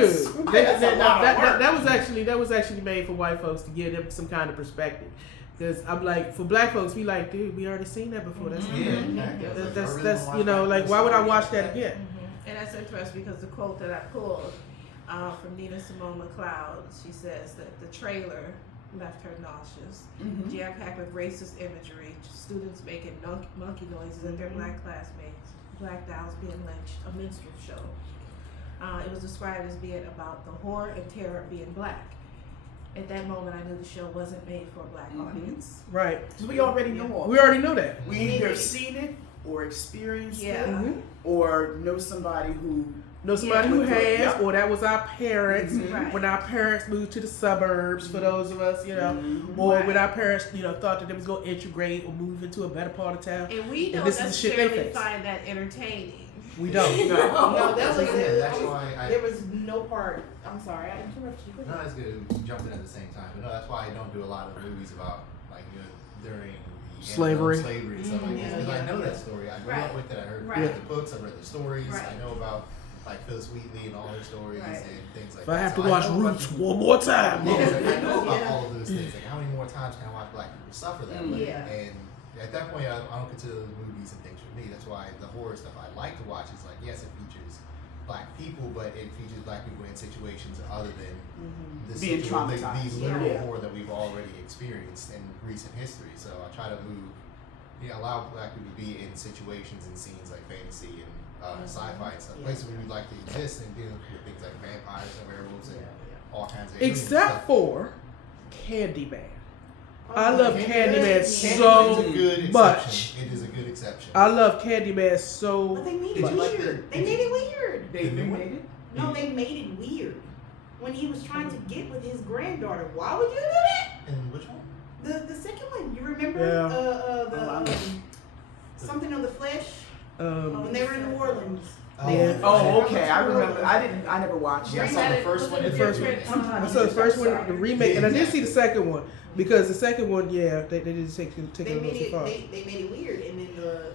That's a lot of work. that was actually made for white folks to give them some kind of perspective. Because I'm like, for black folks, we like, dude, we already seen that before. That's Yeah, exactly. I was like, I that's really that's wanna you know, watch like that. why would I watch that again? And that's interesting because the quote that I pulled from Nina Simone McLeod. She says that the trailer left her nauseous, Mhm. jam-packed with racist imagery, students making monkey noises at their black classmates, black dolls being lynched, a minstrel show. It was described as being about the horror and terror of being black. At that moment, I knew the show wasn't made for a black audience. Right. 'Cause we already know all We that. already know that. We either seen it or experienced Yeah. it, Mhm. or know somebody who. Know somebody Yeah. who has, Yep. or that was our parents Right. when our parents moved to the suburbs. For those of us, Mhm. or Right. when our parents, thought that they was going to integrate or move into a better part of town. And we And don't this is the shit they necessarily face. find that entertaining. We don't. No, that was Yeah, that's why there was no part. I'm sorry, I interrupted you. No, that's good. We jumped in at the same time, but no, that's why I don't do a lot of movies about during the Slavery. slavery and stuff like this, because I know that story. I grew up Right. with it. I heard Right. read the books. I read the stories. Right. I know about Phyllis Wheatley and all her stories Right. and things like If that. I have So to watch know about Roots the- one more time, Yeah, mother- I know about Yeah. all of those things. Like, how many more times can I watch black people suffer that way? Yeah. And at that point, I don't consider those movies and things for me. That's why the horror stuff I like to watch is like, yes, it features black people, but it features black people in situations other than the Being traumatized. the literal Yeah. horror that we've already experienced in recent history. So I try to allow black people to be in situations and scenes like fantasy and sci-fi and stuff, places where we'd like to exist and deal with things like vampires and werewolves and all kinds of alien except stuff. for Candyman. I Oh, love yeah. Candyman Candyman's so a good much. exception. It is a good exception. I love Candyman so But they made Did it you like weird. the- They made it weird. They made it. No, they made it weird. When he was trying to get with his granddaughter, why would you do that? And which one? The second one, you remember? Yeah. Something of the flesh um, when they were in New Orleans. Yeah. Oh, okay. I remember. I never watched Yeah, I it. saw the first one. The first one. Sometimes I saw the first one, the remake, and I did see the Exactly. second one because the second one, yeah, they didn't take it They a little made too it. far. They made it weird, and then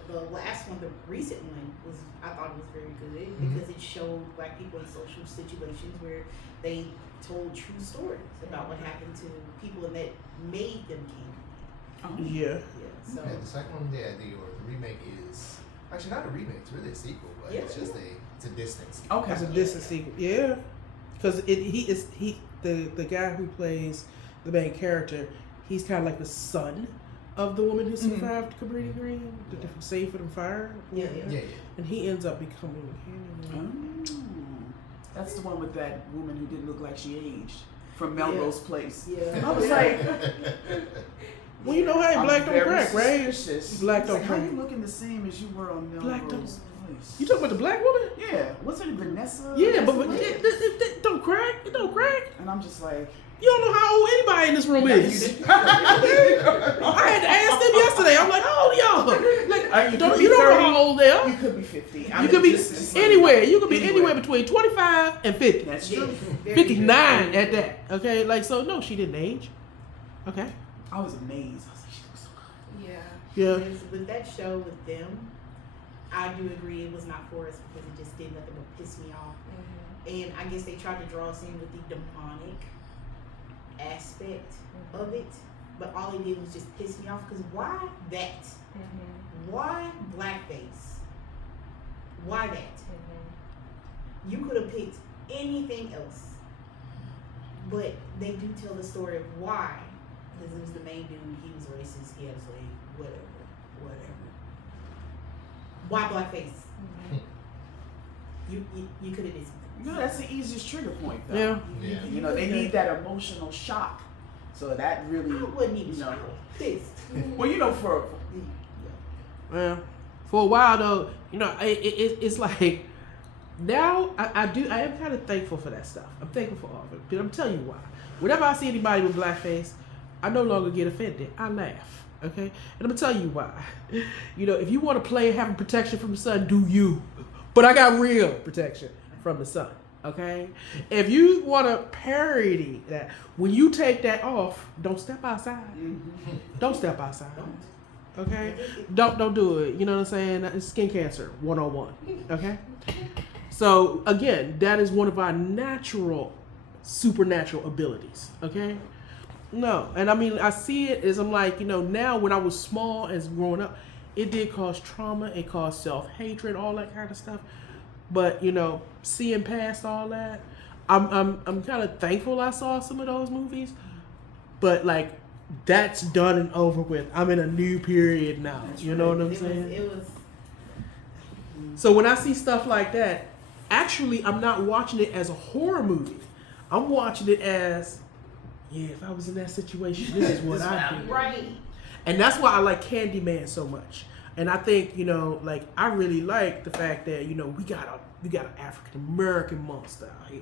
the last one, the recent one, was I thought it was very good because it showed black people in social situations where they told true stories about what happened to people and that made them king. Yeah. Yeah. So Yeah, the second one, the remake is actually not a remake. It's really a sequel, but Yeah, it's just it's a distance. Okay. It's a distant sequel. Yeah, because the guy who plays the main character. He's kind of like the son of the woman who survived Cabrini Green, the different saved from fire. Yeah. Yeah. And he ends up becoming Candyman. Oh. That's the one with that woman who didn't look like she aged from Melrose Place. yeah. I was like, well, you know how I'm black don't very crack, right? suspicious. Black It's don't like, how crack. you looking the same as you were on Black don't- Melrose Place? You talking about the black woman? Yeah. What's her name? Vanessa? Yeah, but Vanessa it, Lynch? it don't crack. It don't crack. And I'm just like, You don't know how old anybody in this room is. I had to ask them yesterday. I'm like, how old are y'all? Like, you don't could you be don't know 30. how old they are? You could be 50. You could be just anywhere. You could be anywhere. anywhere between 25 and 50. That's Yeah. true. Very 59 true. at that. Okay, like so. No, she didn't age. Okay. I was amazed. I was like, she looks so good. Yeah. Yeah. Because with that show with them, I do agree it was not for us because it just did nothing but piss me off. And I guess they tried to draw us in with the demonic aspect of it, but all they did was just piss me off. Because why that? Why blackface? Why that? You could have picked anything else, but they do tell the story of why. Because it was the main dude, he was racist, he had a slave, whatever. Why blackface? You could have did something. No, that's the easiest trigger point, though. Yeah. Yeah. You know, they need that emotional shock. So that really, I wasn't even you know. pissed. Well, you know, for Well, for a while though, it's like now I am kind of thankful for that stuff. I'm thankful for all of it, but I'm telling you why. Whenever I see anybody with blackface, I no longer get offended. I laugh. Okay, and I'm gonna tell you why. If you want to play having protection from the sun, do you? But I got real protection from the sun. Okay, if you want to parody that, when you take that off, don't step outside. Don't step outside. Okay, don't do it. You know what I'm saying? It's skin cancer 101. Okay, so again, that is one of our supernatural abilities. Okay, no, and I mean I see it as I'm like now when I was small as growing up, it did cause trauma, it caused self-hatred, all that kind of stuff. But seeing past all that, I'm kind of thankful I saw some of those movies, but like that's done and over with. I'm in a new period now. You know what I'm saying? It was. So when I see stuff like that, actually, I'm not watching it as a horror movie. I'm watching it as, yeah, if I was in that situation, this is what I'd do. Right. And that's why I like Candyman so much. And I think, you know, like I really like the fact that, you know, we got an African American monster out here.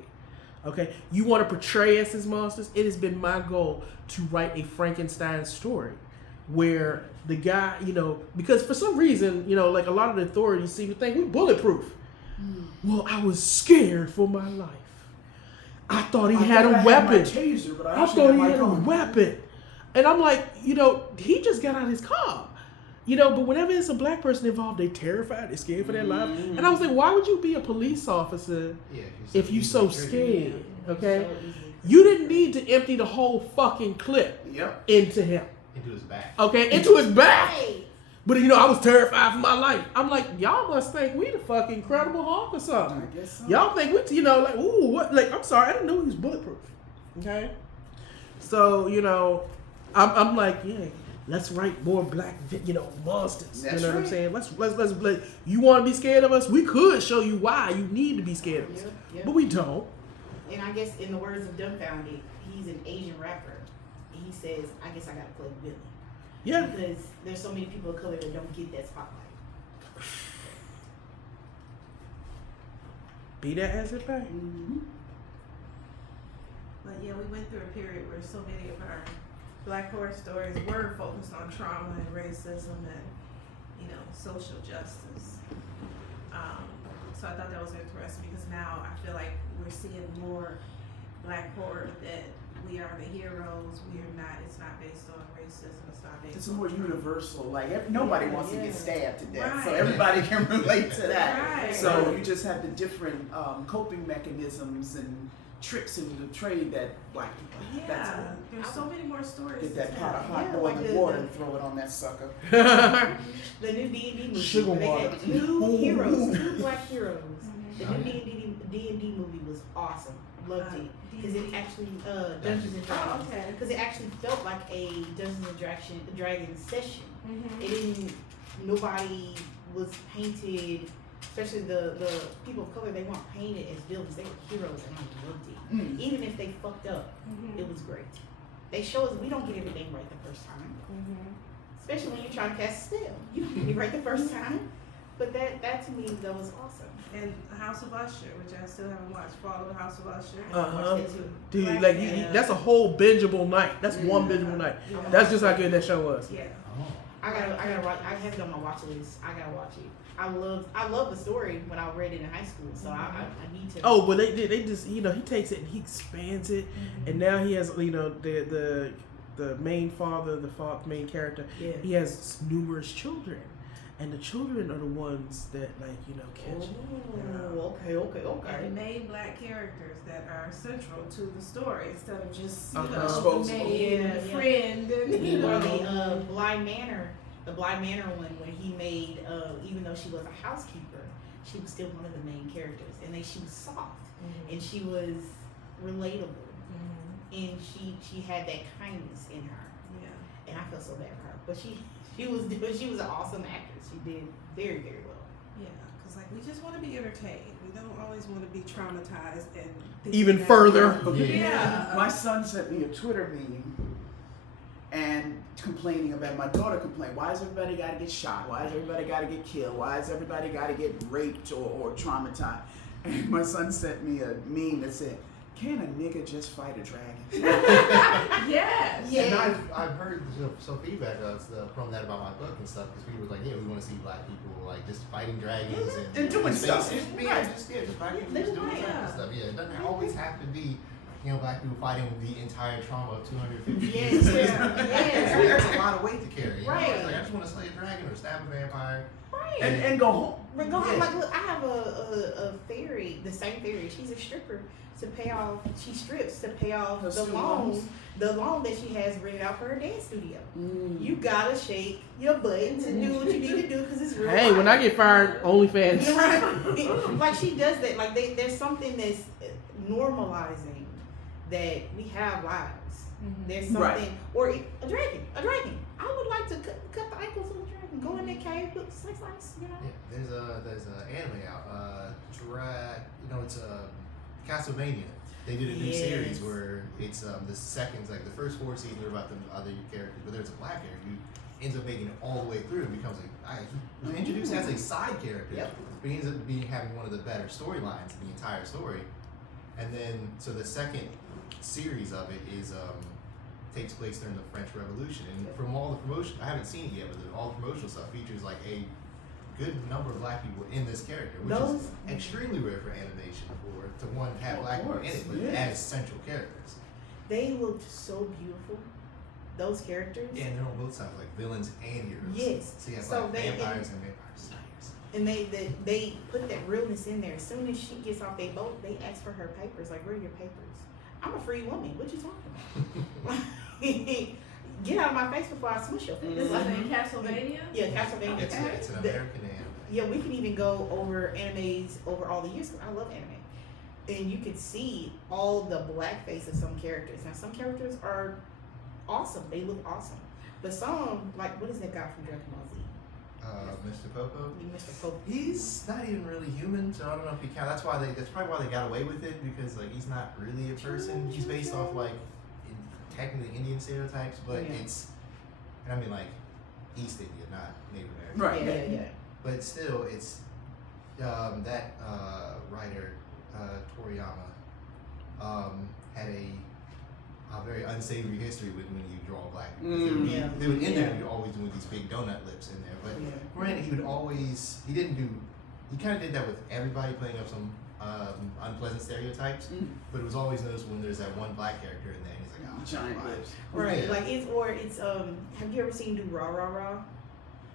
Okay, you want to portray us as monsters? It has been my goal to write a Frankenstein story where the guy, you know, because for some reason, you know, like a lot of the authorities seem to think we bulletproof. Well, I was scared for my life. I thought he had a weapon. Taser, but I thought he had a weapon. And I'm like, you know, he just got out of his car. You know, but whenever it's a black person involved, they terrified, they're scared for their life. And I was like, why would you be a police officer if you so scared? Okay? You didn't need to empty the whole fucking clip into him. Into his back. Okay, into his back. But you know, I was terrified for my life. I'm like, y'all must think we the fucking Incredible Hulk or something. I guess so. Y'all think we, you know, like, ooh, what? Like, I'm sorry, I didn't know he was bulletproof. Okay, so you know, I'm like, yeah, let's write more black, you know, monsters. That's you know what I'm right. saying? Let's. You want to be scared of us? We could show you why you need to be scared of us, but we don't. And I guess in the words of Dumbfounded, he's an Asian rapper. He says, I guess I gotta play Billy. Yeah. Because there's so many people of color that don't get that spotlight. Be that as it may. But yeah, we went through a period where so many of our black horror stories were focused on trauma and racism and, you know, social justice. So I thought that was interesting because now I feel like we're seeing more black horror that we are the heroes. We are not. It's not based on racism. It's not based. It's on more universal. Like nobody wants to get stabbed to death, so Right. everybody can relate to that. Right. So you just have the different coping mechanisms and tricks in the trade that black people have. That's Yeah, all. there's so many more stories. Get that to pot of tell. hot Yeah, boiling like the- water and throw it on that sucker. The new D&D movie, Sugar where they water. had two heroes, two black heroes. The Oh, new yeah. D&D movie was awesome. Loved it. Because it actually, Dungeons and Oh, Dragons. okay. Because it actually felt like a Dungeons and Dragons session. It didn't, nobody was painted, especially the people of color, they weren't painted as villains. They were heroes and I loved it. Even if they fucked up, it was great. They show us we don't get everything right the first time. Especially when you're trying to cast a spell. You don't get it right the first time. But that to me, that was awesome. And House of Usher, which I still haven't watched. Follow the House of Usher. Uh-huh. Watch that too. Dude, Black like man. that's a whole bingeable night. That's one bingeable night. Yeah. That's just how good that show was. Yeah. Oh. I gotta watch. I have it on my watch list. I gotta watch it. I love the story when I read it in high school. So I need to. Oh, but they just, you know, he takes it and he expands it, and now he has, you know, the main father, main character. Yeah. He has numerous children, and the children are the ones that, like, you know, catch it. Oh, okay. And main black characters that are central to the story instead of just, you Uh-huh. know, the Disposable. maid and the friend and, you Or know. the Bly Manor one when he made, even though she was a housekeeper, she was still one of the main characters, and she was soft, and she was relatable, and she had that kindness in her, Yeah. and I felt so bad for her, but she was an awesome actress. She did very, very well. Yeah. Because, like, we just want to be entertained. We don't always want to be traumatized and think Even that- further. Yeah. My son sent me a Twitter meme and complaining about, my daughter complained, why does everybody got to get shot? Why does everybody got to get killed? Why does everybody got to get raped or traumatized? And my son sent me a meme that said, can a nigga just fight a dragon? Yes. Yeah. And I've heard some feedback from that about my book and stuff, because people were like, yeah, we want to see black people like just fighting dragons And doing stuff. Just Right. just black people just doing Yeah. type of stuff. Yeah, it doesn't always have to be, you know, black people fighting the entire trauma of 250 Yes, years. yes. There's a lot of weight to carry. You know? Right. Like, I just want to slay a dragon or stab a vampire. Right. And go home. But go ahead, like, look, I have a fairy, the same fairy. She's a stripper to pay off. She strips to pay off Her the student loan, loans. the loan that she has rented out for her dance studio. Mm. You gotta shake your butt to do what you need to do because it's real. Hey, when I get fired, OnlyFans. like she does that. Like there's something normalizing that we have lives. There's something, Right. or a dragon. I would like to cut the ankles of a dragon. Go in that cave, look, slice, you know. Yeah, there's a anime out. It's Castlevania. They did a new series where it's the second, like the first 4 seasons are about the other characters, but there's a black character who ends up making it all the way through and becomes he's introduced as a side character, but he ends up having one of the better storylines in the entire story. And then so the second series of it is takes place during the French Revolution, and from all the promotion, I haven't seen it yet, but all the promotional stuff features like a good number of black people in this character, which is extremely rare for animation to have black people in it, but as central characters. They looked so beautiful. Those characters. Yeah, and they're on both sides, like villains and heroes. Yes. So you have So like they- vampires and vampire slayers. And they put that realness in there. As soon as she gets off their boat, they ask for her papers. Like, where are your papers? I'm a free woman. What you talking about? Get out of my face before I smush your face. Is it in Castlevania? Yeah, Castlevania. It's an American anime. Yeah, we can even go over animes over all the years. 'Cause I love anime, and you can see all the blackface of some characters. Now, some characters are awesome; they look awesome. But some, like, what is that guy from Dragon Ball Z? Mr. Popo. Mr. Pope. He's not even really human, so I don't know if he counts. That's probably why they got away with it, because like he's not really a person. He's based off like technically Indian stereotypes, but it's, and I mean like East India, not Native American. Right. Yeah. But still, it's that writer Toriyama had a very unsavory history with when you draw black people. They would end there, you're always doing these big donut lips in there. But granted, he kind of did that with everybody, playing up some unpleasant stereotypes. But it was always noticeable when there's that one black character in there, and he's like, oh, Giant lips. Right, like it's have you ever seen Do Rah Rah Rah?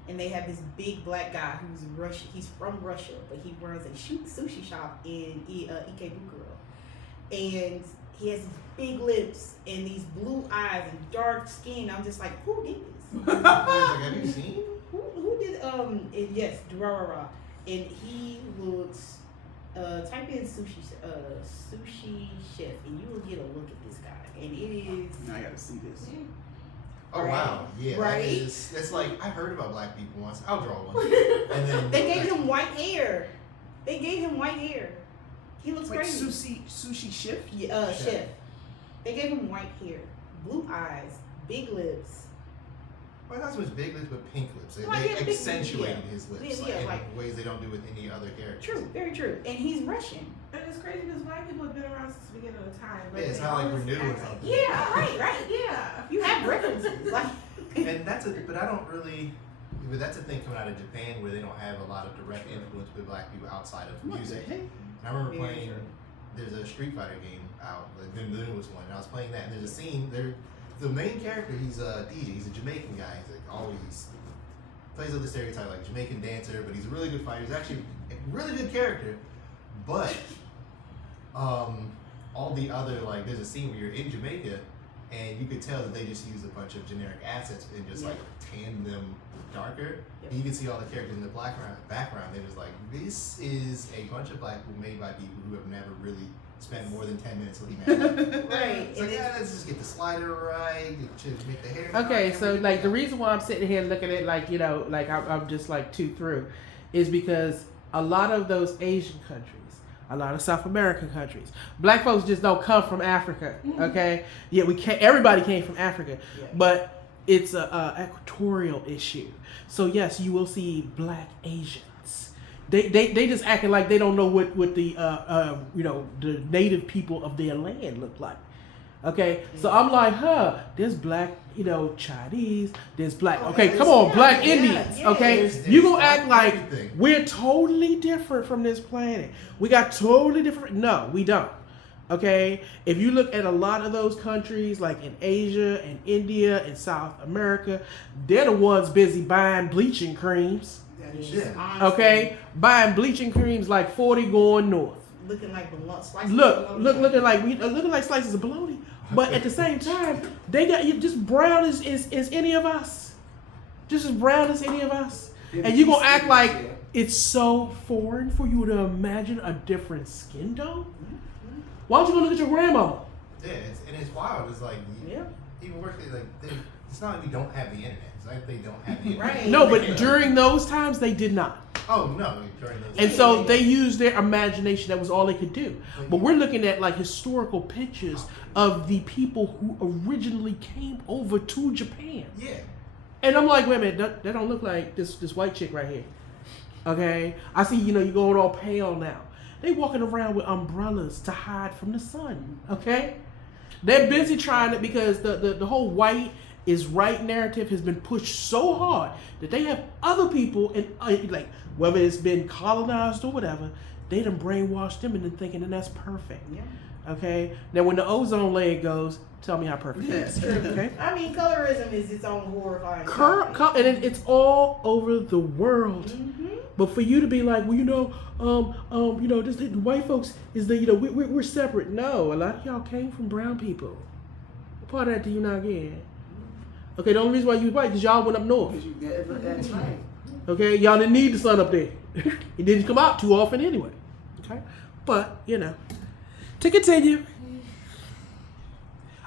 And they have this big black guy who's Russian. He's from Russia, but he runs a sushi shop in Ikebukuro. And he has these big lips and these blue eyes and dark skin. I'm just like, who did this? have you seen? Who did and yes, Do Rah Rah Rah. And he looks type in sushi chef and you will get a look at this guy. And it is I gotta see this. Oh wow, yeah, right? It's like I heard about black people once. I'll draw one, and then they gave him white hair. He looks Like crazy. sushi chef? Yeah, chef. They gave him white hair, blue eyes, big lips. Well, not so much big lips, but pink lips. They big- accentuated his lips Yeah, in like- ways they don't do with any other character. True, very true. And he's Russian. And it's crazy because black people have been around since the beginning of time. Yeah, it's they not like we're always new or act like- something. Yeah, right. Yeah. You have references. Like And but I don't really. But that's a thing coming out of Japan where they don't have a lot of direct influence with black people outside of music. And I remember Very playing. true. There's a Street Fighter game out, like the newest one, and I was playing that. And there's a scene there. The main character, he's a DJ. He's a Jamaican guy. He's like always plays up the stereotype like Jamaican dancer, but he's a really good fighter. He's actually a really good character, but all the other like there's a scene where you're in Jamaica and you could tell that they just use a bunch of generic assets and just like tan them darker. Yep. And you can see all the characters in the background. They're just like, this is a bunch of black people made by people who have never really spent more than 10 minutes looking at it. right. It's like, let's just get the slider right, to make the hair. Okay, right, so like the reason why I'm sitting here looking at like like I'm just like too through, is because a lot of those Asian countries, a lot of South American countries, black folks just don't come from Africa. Okay, yeah, we can't. Everybody came from Africa, but it's a equatorial issue. So yes, you will see black Asians. They just acting like they don't know what the the native people of their land look like. Okay, so I'm like, there's black, Chinese, there's black, okay, come on, black Indians, okay? You gonna act like we're totally different from this planet. We got totally different, no, we don't, okay? If you look at a lot of those countries, like in Asia and India and South America, they're the ones busy buying bleaching creams, okay? Buying bleaching creams like 40 going north. Looking like slices. Looking like slices of bologna. But at the same time, they got you just brown as any of us, just as brown as any of us, and you gonna act like it's so foreign for you to imagine a different skin tone. Why don't you go look at your grandmama? Yeah, it's wild. It's like even worse. It's not like we don't have the internet. It's like they don't have the internet. Right. No, but during those times they did not. Oh no, during those. And so they used their imagination. That was all they could do. But we're looking at like historical pictures of the people who originally came over to Japan. Yeah. And I'm like, wait a minute, that don't look like this white chick right here. Okay? I see, you going all pale now. They walking around with umbrellas to hide from the sun. Okay? They're busy trying it because the whole white is right narrative has been pushed so hard that they have other people, and like, whether it's been colonized or whatever, they done brainwashed them and then thinking that that's perfect. Yeah. Okay? Now when the ozone layer goes, tell me how perfect it is. Okay? I mean, colorism is its own horrifying topic. And it's all over the world. Mm-hmm. But for you to be like, well, this the white folks is we're separate. No, a lot of y'all came from brown people. What part of that do you not get? Okay, the only reason why you white is y'all went up north. That's right. Okay, y'all didn't need the sun up there. It didn't come out too often anyway. Okay, but to continue.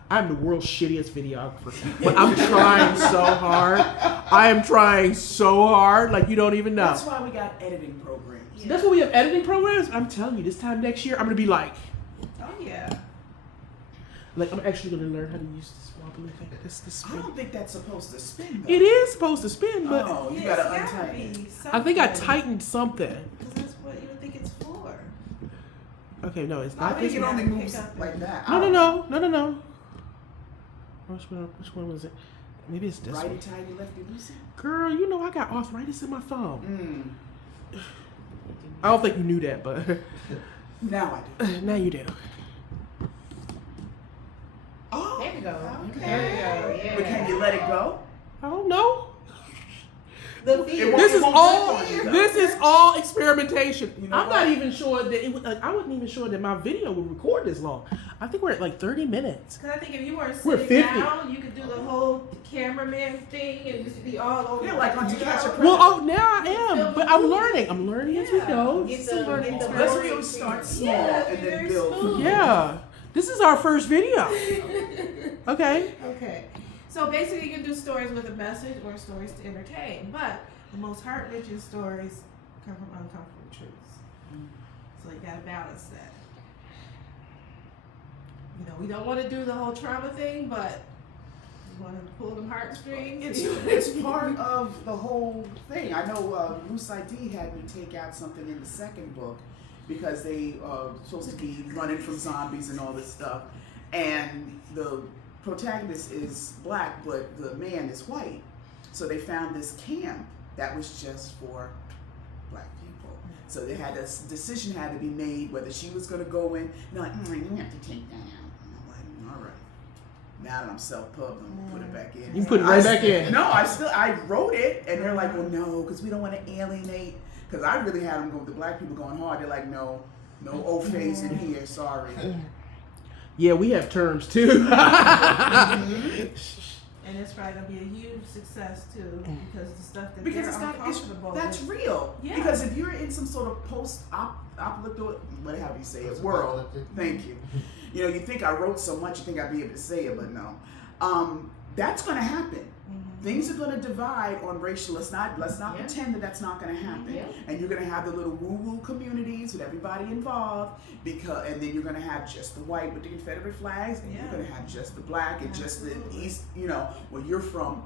I'm the world's shittiest videographer, but I'm trying so hard. I am trying so hard, like you don't even know. That's why we got editing programs. Yeah. That's why we have editing programs. I'm telling you, this time next year, I'm gonna be like, Oh yeah. I'm actually gonna learn how to use this wobbly thing. This I spin. don't think that's supposed to spin, though. It is supposed to spin, but Oh, you Yeah, gotta it's untighten it. be I think I something, tightened something. 'cause that's what you would think it's for. Okay, no, it's I not. think This it one. only Pick moves up like that. No. Which one was it? Maybe it's this Righty one. tighty, lefty loosey. Girl, I got arthritis in my thumb. Mm. I don't think you knew that, but Now I do. now you do. Oh, There we go. Okay. There we go. Yeah. but can you let it go? I don't know. The It fear. won't- This is won't all. dip on you, though. This is all experimentation. You know I'm not what? even sure that it would. I wasn't even sure that my video would record this long. I think we're at like 30 minutes. Cause I think if you weren't We're sitting 50. down, you could do the whole cameraman thing and just be all over. Yeah, like on the To Catch a video. Predator. Well, now I am, but I'm learning. I'm learning as we Yeah. go. Get This is a learning the experience. Let's really start small Yeah, and then very build. smooth. Yeah, this is our first video. Okay. Okay. So basically, you can do stories with a message or stories to entertain, but the most heart-wrenching stories come from uncomfortable truths. So you gotta balance that. We don't want to do the whole trauma thing, but you want to pull them heartstrings. It's part of the whole thing. I know Moose ID had me take out something in the second book because they supposed to be running from zombies and all this stuff, and the protagonist is black, but the man is white. So they found this camp that was just for black people. So they had decision had to be made whether she was going to go in. And they're like, you have to take that out. And I'm like, all right. Now that I'm self-pub, I'm gonna put it back in. You put it right back in. No, I wrote it, and they're like, well, no, because we don't want to alienate. Because I really had them go with the black people going hard. They're like, no old face in here. Sorry. Yeah, we have terms too. And it's probably gonna be a huge success too, because the stuff that Because they're it's not. uncomfortable That's with. real. Yeah. Because if you're in some sort of post-apocalyptic, whatever you say it, world. Thank you. You think I wrote so much, you think I'd be able to say it, but no. That's going to happen. Mm-hmm. Things are going to divide on racial. Let's not Yeah. pretend that that's not going to happen. Yeah. And you're going to have the little woo-woo communities with everybody involved, and then you're going to have just the white with the Confederate flags, and Yeah. you're going to have just the black and just the Absolutely. East. When you're from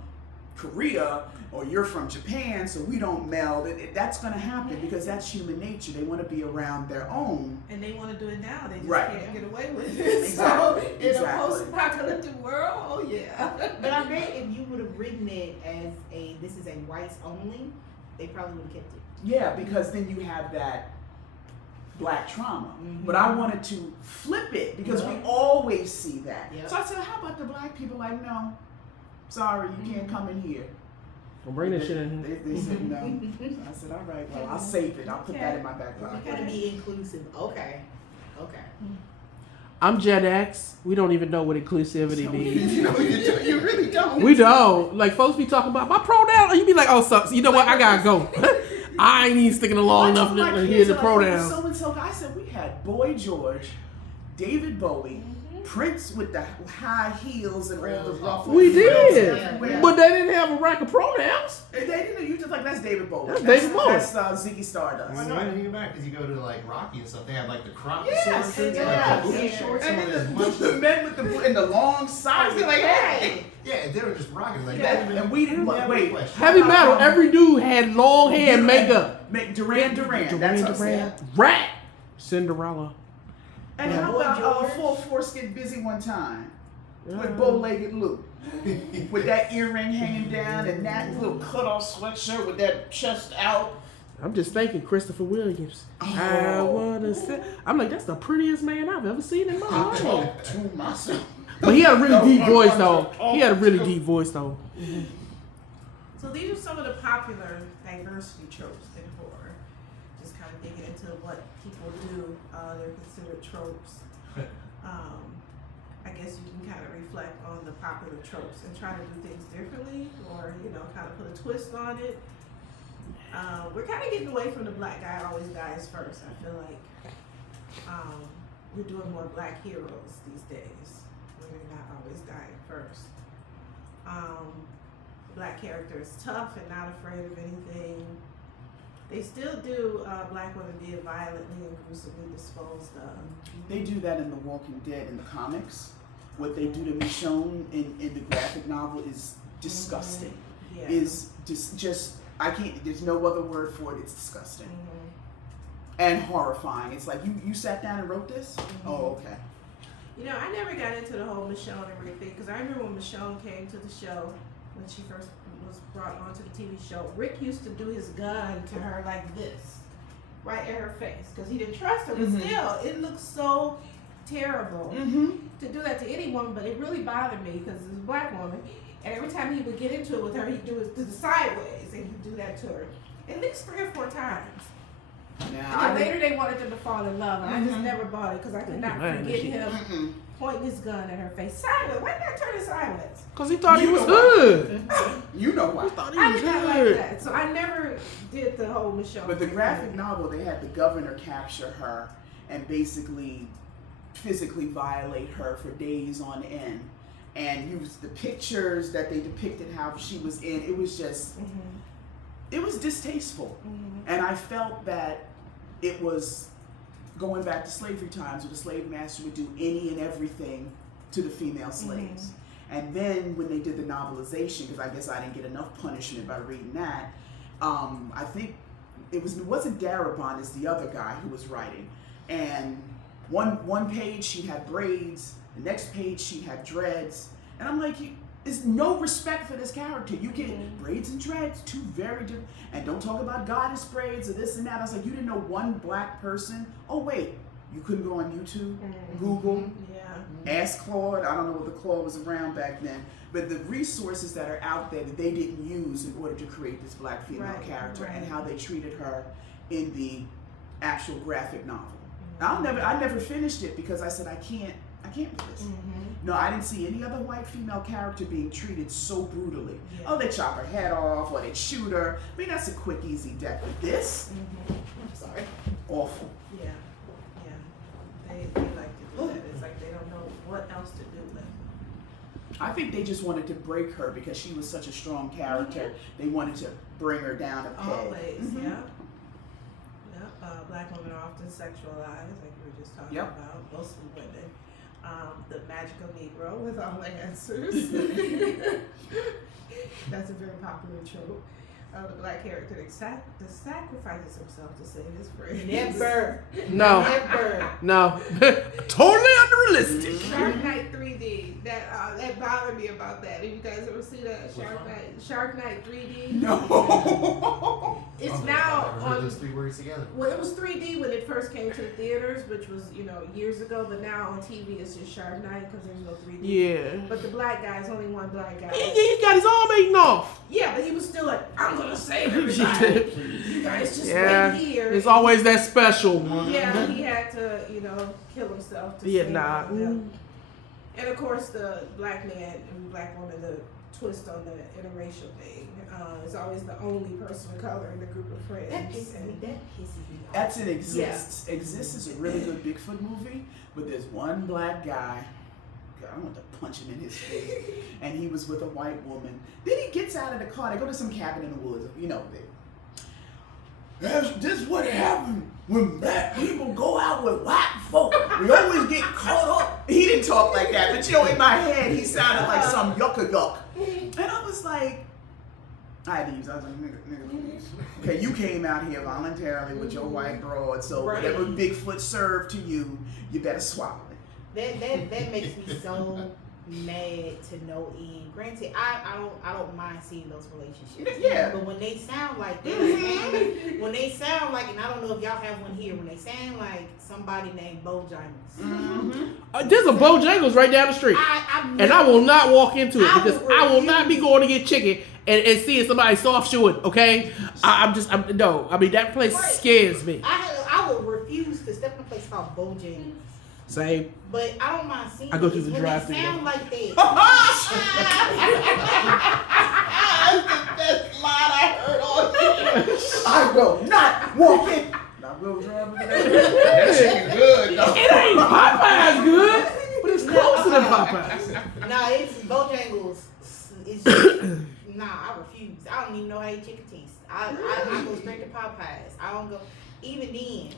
Korea or you're from Japan, so we don't meld. That's going to happen because that's human nature. They want to be around their own. And they want to do it now. They just Right. can't get away with it. Exactly. So in Exactly. a post-apocalyptic world, oh yeah. But I bet if you would have written it as this is a whites only, they probably would have kept it. Yeah, because then you have that black trauma. Mhm. But I wanted to flip it because Yeah. we always see that. Yeah. So I said, how about the black people? Like, no, sorry, you can't come in here. Don't bring that shit in here. They said no. So I said, all right, well, I'll save it. I'll put that in my back We pocket. gotta be inclusive. Okay. I'm Gen X. We don't even know what inclusivity means. You really don't. We don't. Like, folks be talking about my pronoun. You be like, oh, so you know what? I gotta go. I ain't even sticking along enough to hear the pronoun. So and so, I said we had Boy George David Bowie, Prince with the high heels and all the ruffles. We did, everywhere. but they didn't have a rack of pronouns. They didn't. You just like that's David Bowie. That's David Bowie. That's Ziggy Stardust. Why not? I didn't back because you go to like Rocky and stuff. They have like the crop Yes, shorts, yes. like the booty shorts, And and then there's the men with the long socks. They're like, hey. yeah, and they were just rocking like Yeah, that. and we didn't wait. Heavy metal. Every dude had long hair and makeup. Duran. That's us. Duran. Rat. Cinderella. And Yeah. how about Boy George. Full Force Get Busy One Time Yeah. with bow-legged Luke, with that earring hanging down and that little cut-off sweatshirt with that chest out. I'm just thinking Christopher Williams. Oh. I wanna say. I'm like, that's the prettiest man I've ever seen in my I life. talk to myself. But he had a really deep voice though. He had a really deep voice though. So these are some of the popular diversity tropes in horror. Just kind of digging into what people do. They're considered tropes. I guess you can kind of reflect on the popular tropes and try to do things differently, or kind of put a twist on it. We're kind of getting away from the black guy always dies first. I feel like we're doing more black heroes these days, where they're not always dying first. Black character is tough and not afraid of anything. They still do black women being violently and gruesomely disposed of. They do that in The Walking Dead in the comics. What they do to Michonne in the graphic novel is disgusting. Yeah. Is just I can't. There's no other word for it. It's disgusting Mhm. and horrifying. It's like you sat down and wrote this. Oh, okay. I never got into the whole Michonne and everything because I remember when Michonne came to the show, when she first was brought onto the TV show, Rick used to do his gun to her like this, right at her face, because he didn't trust her. But still, it looked so terrible to do that to any woman, but it really bothered me because it was a black woman, and every time he would get into it with her, he'd do it to the sideways, and he'd do that to her at least 3 or 4 times. Now And then later they wanted them to fall in love, and I just never bought it because I could not Man, forget she- him pointing his gun at her face sideways. Why did I turn it sideways? Cause he thought he You was know hood. you know why. He thought he I was did not like hood. that, so I never did the whole Michelle. But the graphic novel, they had the governor capture her and basically physically violate her for days on end, and use the pictures that they depicted how she was in. It was just, it was distasteful, and I felt that it was going back to slavery times, where the slave master would do any and everything to the female slaves. And then when they did the novelization, because I guess I didn't get enough punishment by reading that, I think it wasn't Darabont, it's the other guy who was writing. And one page she had braids, the next page she had dreads, and I'm like, there's no respect for this character. You get braids and dreads, two very different, and don't talk about goddess braids or this and that. I was like, you didn't know one black person? Oh wait, you couldn't go on YouTube, Google, ask Claude. I don't know what the Claude was around back then, but the resources that are out there that they didn't use in order to create this black female character and how they treated her in the actual graphic novel. I never finished it because I said I can't with this. No, I didn't see any other white female character being treated so brutally. Oh, they chop her head off or they shoot her. I mean, that's a quick, easy death. But this, I'm sorry, awful. Yeah. They like to do that. It's like they don't know what else to do with it. I think they just wanted to break her because she was such a strong character. They wanted to bring her down a peg. Always, yeah. Black women are often sexualized, like we were just talking about, mostly women. The magical Negro with all the answers. That's a very popular trope. The black character that sacrifices himself to save his friends. Never. No. Never. No. Totally unrealistic. Shark Night 3D. That bothered me about that. If you guys ever see that Shark Night 3D? No. It's now I've on. heard those 3 words together. Well, it was 3D when it first came to the theaters, which was years ago. But now on TV, it's just Shark Night because there's no 3D. Yeah. But the black guy is only one black guy. He got his arm eaten off. Yeah, but he was still like, I'm gonna save everybody. You guys just wait here. It's always that special one. Yeah, he had to, kill himself to save them. Mm. And of course, the black man and black woman, the twist on the interracial thing. It's always the only person of color in the group of friends. That pisses me off. That's it. Exists. Exists is a really good Bigfoot movie, but there's one black guy. God, I want to punch him in his face. And he was with a white woman. Then he gets out of the car. They go to some cabin in the woods. You know, this is what happened when black people go out with white folk. We always get caught up. He didn't talk like that, but you know, in my head, he sounded like some yucca. And I was like, I had to use. I was like, nigga, please. Okay, you came out here voluntarily with your white broad, so whatever Bigfoot served to you, you better swallow it. That makes me so mad to no end. Granted, I don't mind seeing those relationships. Yeah. But when they sound like that, when they sound like, and I don't know if y'all have one here, when they sound like somebody named Bojangles. There's a Bojangles right down the street, and I will not walk into it because I will not be going to get chicken and seeing somebody soft shoeing. Okay, no. I mean, that place scares me. I would refuse to step in a place called Bojangles. Same. But I don't mind seeing. I go through this the when drive-thru. they sound like that. That's the best line I heard all year. I will not walk in. I will drive that chicken good, though. It ain't Popeye's good, but it's closer than Popeye's. No, it's Bojangles. It's just, I refuse. I don't even know how you chicken tastes. I go straight to Popeyes. I don't go. Even then,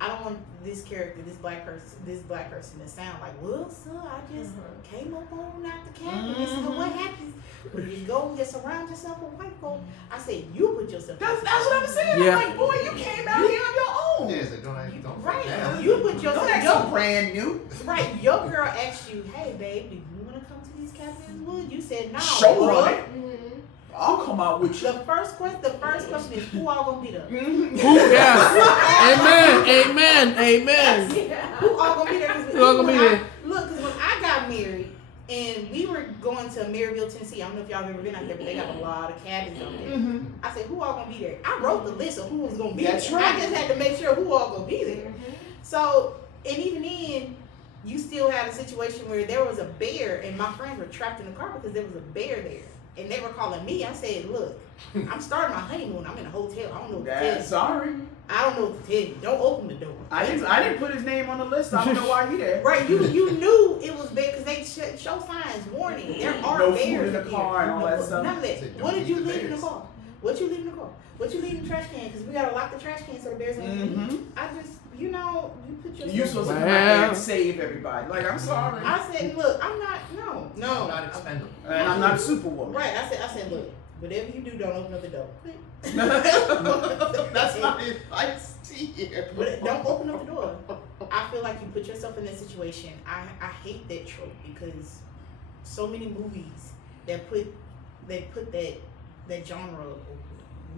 I don't want this character, this black person, to sound like, well, sir, I just came up on out the cabin. This is what happens when you go and get surround yourself with white folk. I said, you put yourself. That's what I'm saying. Yeah. I'm like, boy, you came out here on your own. Yeah, so don't Right. break down. You put yourself. Don't act so brand new. Right. Your girl asked you, hey, babe, do you want to come to these cabins in the woods? You said no. Show on it. I'll come out with you. The first question is, who all gonna be there? Who? Yes. Amen. Who all gonna be there? Who all gonna be there? Look, because when I got married and we were going to Maryville, Tennessee, I don't know if y'all have ever been out there, but they got a lot of cabins out there. I said, who all gonna be there? I wrote the list of who was gonna be That's there. right. I just had to make sure who all gonna be there. So, and even then, you still had a situation where there was a bear and my friends were trapped in the car because there was a bear there. And they were calling me. I said, look, I'm starting my honeymoon. I'm in a hotel. I don't know what to tell you. Sorry. I don't know what to tell you. Don't open the door. I didn't put his name on the list. I don't know why he there. Right, you knew it was bad because they show signs warning. There are No bears food in the here. car and all that stuff. None of that. What did you leave in the car? What you leave in the car? What you leave in the trash can? Because we gotta lock the trash can so the bears don't get in. I just, you put yourself. You supposed to come out there and save everybody. Like, I'm sorry. I said, look, I'm not. No. I'm not expendable. And I'm not a superwoman. Right. I said, look, whatever you do, don't open up the door. That's not advice to you. But don't open up the door. I feel like you put yourself in that situation. I hate that trope because so many movies that put that genre.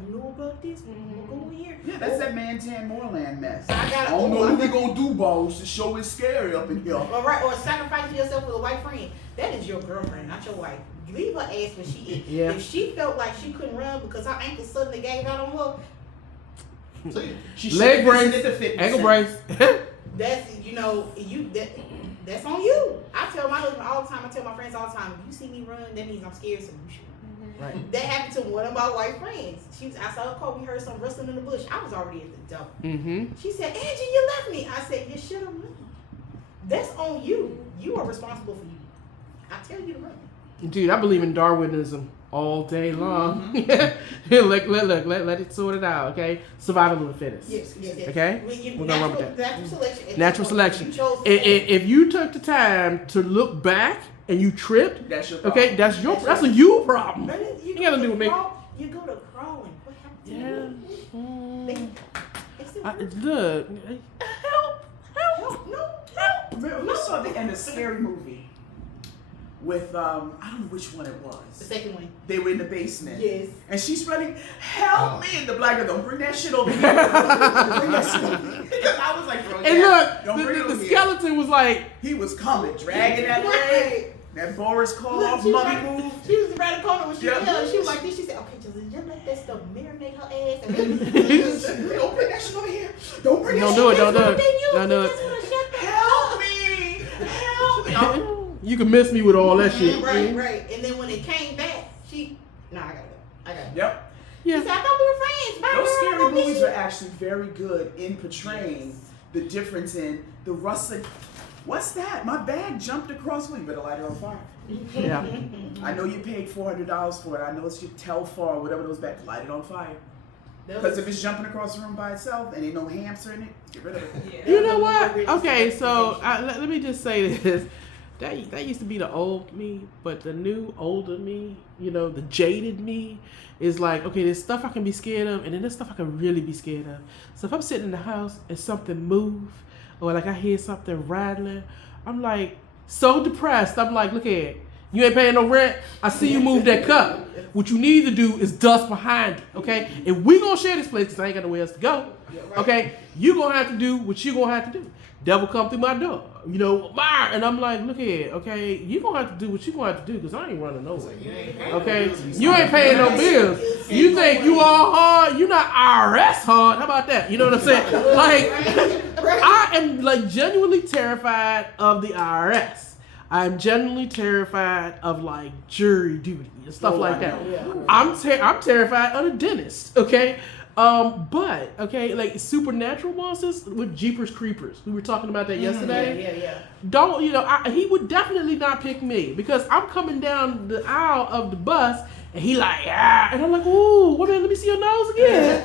You know about this? Go here. Yeah, that's that Mantan Moorland mess. I don't know what they gonna do, boss. The show is scary up in here. Or sacrificing yourself for a white friend. That is your girlfriend, not your wife. Leave her ass where she is. Yeah. If she felt like she couldn't run because her ankle suddenly gave out on her, So, She Leg brace, at the fitness ankle center. that's that's on you. I tell my husband all the time. I tell my friends all the time. If you see me run, that means I'm scared. So you should. Right. That happened to one of my white friends. I saw her call. We heard some rustling in the bush. I was already at the dump. She said, "Angie, you left me." I said, "You should have run. That's on you. You are responsible for you. I tell you to run." Dude, I believe in Darwinism all day long. Look, let it sort it out, okay? Survival of the fittest. Yes. Okay? We're gonna run with that. Natural selection. Natural selection. You chose If you took the time to look back and you tripped, That's your problem. okay, that's a you problem. You You gotta do with me. You go to crawling. What happened to you? Look, Help! No! Remember, we saw the end of Scary Movie with I don't know which one it The was. second one. They were in the basement. Yes. And she's running, "Help me!" And the black girl, "Don't bring that shit over here." Bring that shit over here. Because I was like, bro, and don't bring it look, over the here. skeleton was like, He was coming, dragging that leg. That Boris Karloff Look, mummy move. She was around the corner when she Yeah. she was like this. She said, "Okay, just let that stuff marinate her ass." And Don't bring that shit over here. Don't bring that don't shit do it, over don't here. do it. Don't do it. Help me! Help me! You can miss me with all that shit. Right, right. And then when it came back, I gotta go. Yep. She Yeah. said, I thought we were friends. Bye, Those girl. scary Don't miss movies you. are actually very good in portraying the difference in the rustling. What's that? My bag jumped across. Well, you better light it on fire. Yeah. I know you paid $400 for it. I know it's your Telfar or whatever those bags. Light it on fire. Because if it's jumping across the room by itself and ain't no hamster in it, get rid of it. Yeah. You know what? Okay, so let me just say this. That used to be the old me, but the new, older me, you know, the jaded me is like, okay, there's stuff I can be scared of, and then there's stuff I can really be scared of. So if I'm sitting in the house and something move, or like I hear something rattling, I'm like so depressed. I'm like, look at you ain't paying no rent. I see you move that cup. What you need to do is dust behind it, okay? And we gonna share this place because I ain't got nowhere else to go, okay? You gonna have to do what you gonna have to do. Devil come through my door, you know, and I'm like, look here, okay? You gonna have to do what you gonna have to do because I ain't running nowhere, okay? You ain't paying no bills. You think you all hard? You not IRS hard? How about that? You know what I'm saying? Like, I am like genuinely terrified of the IRS. I'm genuinely terrified of like jury duty and stuff like that. I'm terrified of the dentist. Okay, but okay, like supernatural monsters with Jeepers Creepers. We were talking about that yesterday. Yeah. Don't he would definitely not pick me because I'm coming down the aisle of the bus and he like and I'm like, ooh, what? Let me see your nose again.